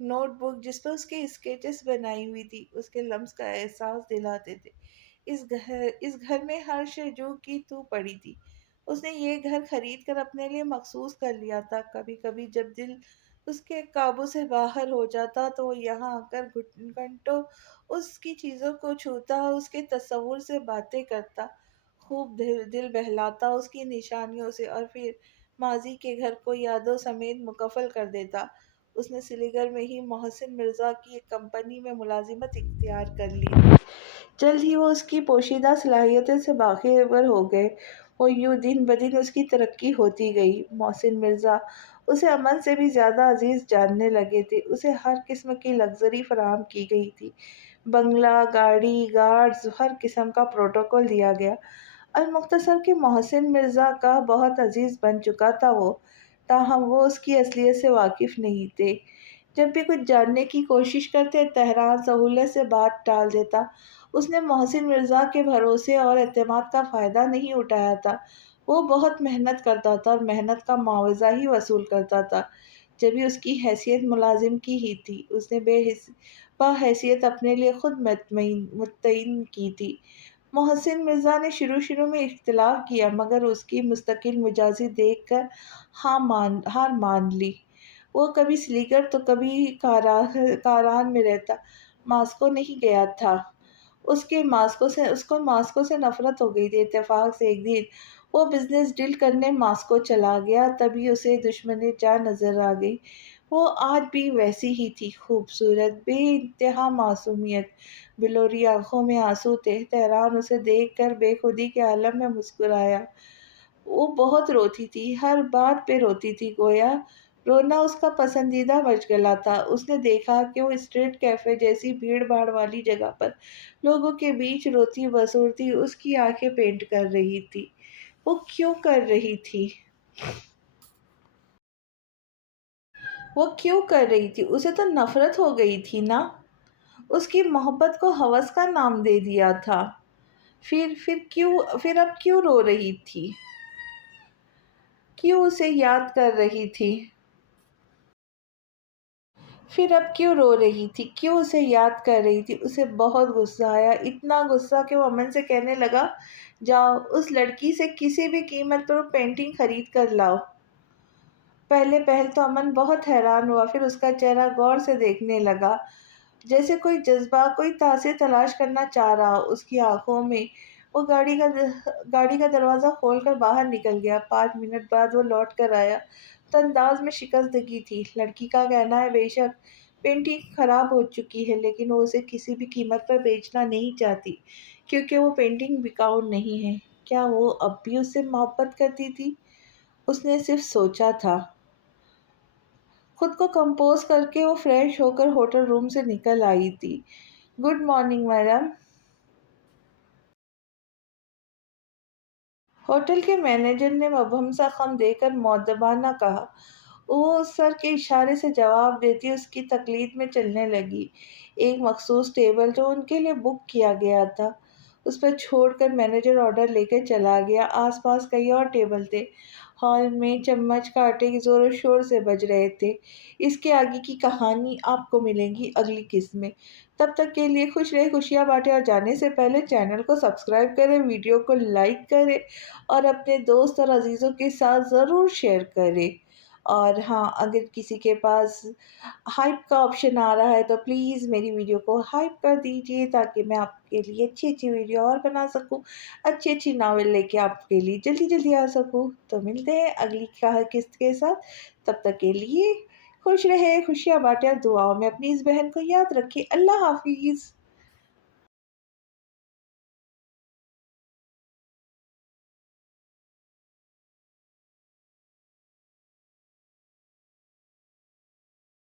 نوٹ بک جس پر اس کے اسکیچز بنائی ہوئی تھی اس کے لمس کا احساس دلاتے تھے۔ اس گھر میں ہر شے جو کی تو پڑی تھی۔ اس نے یہ گھر خرید کر اپنے لیے مخصوص کر لیا تھا۔ کبھی کبھی جب دل اس کے قابو سے باہر ہو جاتا تو وہ یہاں آ کر گھنٹوں اس کی چیزوں کو چھوتا، اس کے تصور سے باتیں کرتا، خوب دل بہلاتا اس کی نشانیوں سے، اور پھر ماضی کے گھر کو یادوں سمیت مکفل کر دیتا۔ اس نے سلی گڑھ میں ہی محسن مرزا کی ایک کمپنی میں ملازمت اختیار کر لی۔ جلد ہی وہ اس کی پوشیدہ صلاحیتوں سے باخبر ہو گئے، اور یوں دن بدن اس کی ترقی ہوتی گئی۔ محسن مرزا اسے امن سے بھی زیادہ عزیز جاننے لگے تھے۔ اسے ہر قسم کی لگژری فراہم کی گئی تھی، بنگلہ، گاڑی، گارڈز، ہر قسم کا پروٹوکول دیا گیا۔ المختصر کہ محسن مرزا کا بہت عزیز بن چکا تھا وہ، تاہم وہ اس کی اصلیت سے واقف نہیں تھے۔ جب بھی کچھ جاننے کی کوشش کرتے تہران سہولت سے بات ٹال دیتا اس نے محسن مرزا کے بھروسے اور اعتماد کا فائدہ نہیں اٹھایا تھا۔ وہ بہت محنت کرتا تھا اور محنت کا معاوضہ ہی وصول کرتا تھا۔ جبھی اس کی حیثیت ملازم کی ہی تھی، اس نے بحیثیت اپنے لیے خود متعین کی تھی۔ محسن مرزا نے شروع میں اختلاف کیا، مگر اس کی مستقل مجازی دیکھ کر ہار مان لی۔ وہ کبھی سلیگر تو کبھی کاران میں رہتا، ماسکو نہیں گیا تھا۔ اس کو ماسکو سے نفرت ہو گئی تھی۔ اتفاق سے ایک دن وہ بزنس ڈیل کرنے ماسکو چلا گیا، تبھی اسے دشمن جان نظر آ گئی۔ وہ آج بھی ویسی ہی تھی، خوبصورت، بے انتہا معصومیت، بلوری آنکھوں میں آنسو تھے۔ تہران اسے دیکھ کر بے خودی کے عالم میں مسکرایا۔ وہ بہت روتی تھی، ہر بات پہ روتی تھی، گویا رونا اس کا پسندیدہ مشغلہ تھا۔ اس نے دیکھا کہ وہ اسٹریٹ کیفے جیسی بھیڑ بھاڑ والی جگہ پر لوگوں کے بیچ روتی بسورتی اس کی آنکھیں پینٹ کر رہی تھی۔ وہ کیوں کر رہی تھی؟ وہ کیوں کر رہی تھی؟ اسے تو نفرت ہو گئی تھی نا۔ اس کی محبت کو ہوس کا نام دے دیا تھا۔ پھر اب کیوں رو رہی تھی؟ کیوں اسے یاد کر رہی تھی؟ پھر اب کیوں رو رہی تھی؟ کیوں اسے یاد کر رہی تھی؟ اسے بہت غصہ آیا، اتنا غصہ کہ وہ امن سے کہنے لگا، جاؤ اس لڑکی سے کسی بھی قیمت پر وہ پینٹنگ خرید کر لاؤ۔ پہل تو امن بہت حیران ہوا، پھر اس کا چہرہ غور سے دیکھنے لگا، جیسے کوئی جذبہ، کوئی تاثیر تلاش کرنا چاہ رہا ہو اس کی آنکھوں میں۔ وہ گاڑی کا دروازہ کھول کر باہر نکل گیا۔ 5 منٹ بعد وہ لوٹ کر آیا تو انداز میں شکستگی تھی۔ لڑکی کا کہنا ہے بے شک پینٹنگ خراب ہو چکی ہے، لیکن وہ اسے کسی بھی قیمت پر بیچنا نہیں چاہتی، کیونکہ وہ پینٹنگ بکاؤ نہیں ہے۔ کیا وہ اب بھی اس سے محبت کرتی تھی؟ اس نے صرف سوچا تھا۔ خود کو کمپوز کر کے وہ فریش ہو کر ہوٹل روم سے نکل آئی تھی۔ Good morning madam. ہوٹل کے مینیجر نے مبہم سا خم دے کر مؤدبانہ کہا۔ وہ سر کے اشارے سے جواب دیتی اس کی تقلید میں چلنے لگی۔ ایک مخصوص ٹیبل جو ان کے لیے بک کیا گیا تھا اس پر چھوڑ کر مینیجر آرڈر لے کر چلا گیا۔ آس پاس کئی اور ٹیبل تھے۔ ہال میں چمچ کانٹے کی زور و شور سے بج رہے تھے۔ اس کے آگے کی کہانی آپ کو ملے گی اگلی قسط میں۔ تب تک کے لیے خوش رہے، خوشیاں بانٹیں، اور جانے سے پہلے چینل کو سبسکرائب کریں، ویڈیو کو لائک کریں اور اپنے دوست اور عزیزوں کے ساتھ ضرور شیئر کریں۔ اور ہاں، اگر کسی کے پاس ہائپ کا آپشن آ رہا ہے تو پلیز میری ویڈیو کو ہائپ کر دیجیے، تاکہ میں آپ کے لیے اچھی ویڈیو اور بنا سکوں، اچھی ناول لے کے آپ کے لیے جلدی آ سکوں۔ تو ملتے ہیں اگلی قسط کے ساتھ، تب تک کے لیے خوش رہے، خوشیاں بانٹیں اور دعاؤں میں اپنی اس بہن کو یاد رکھیں۔ اللہ حافظ۔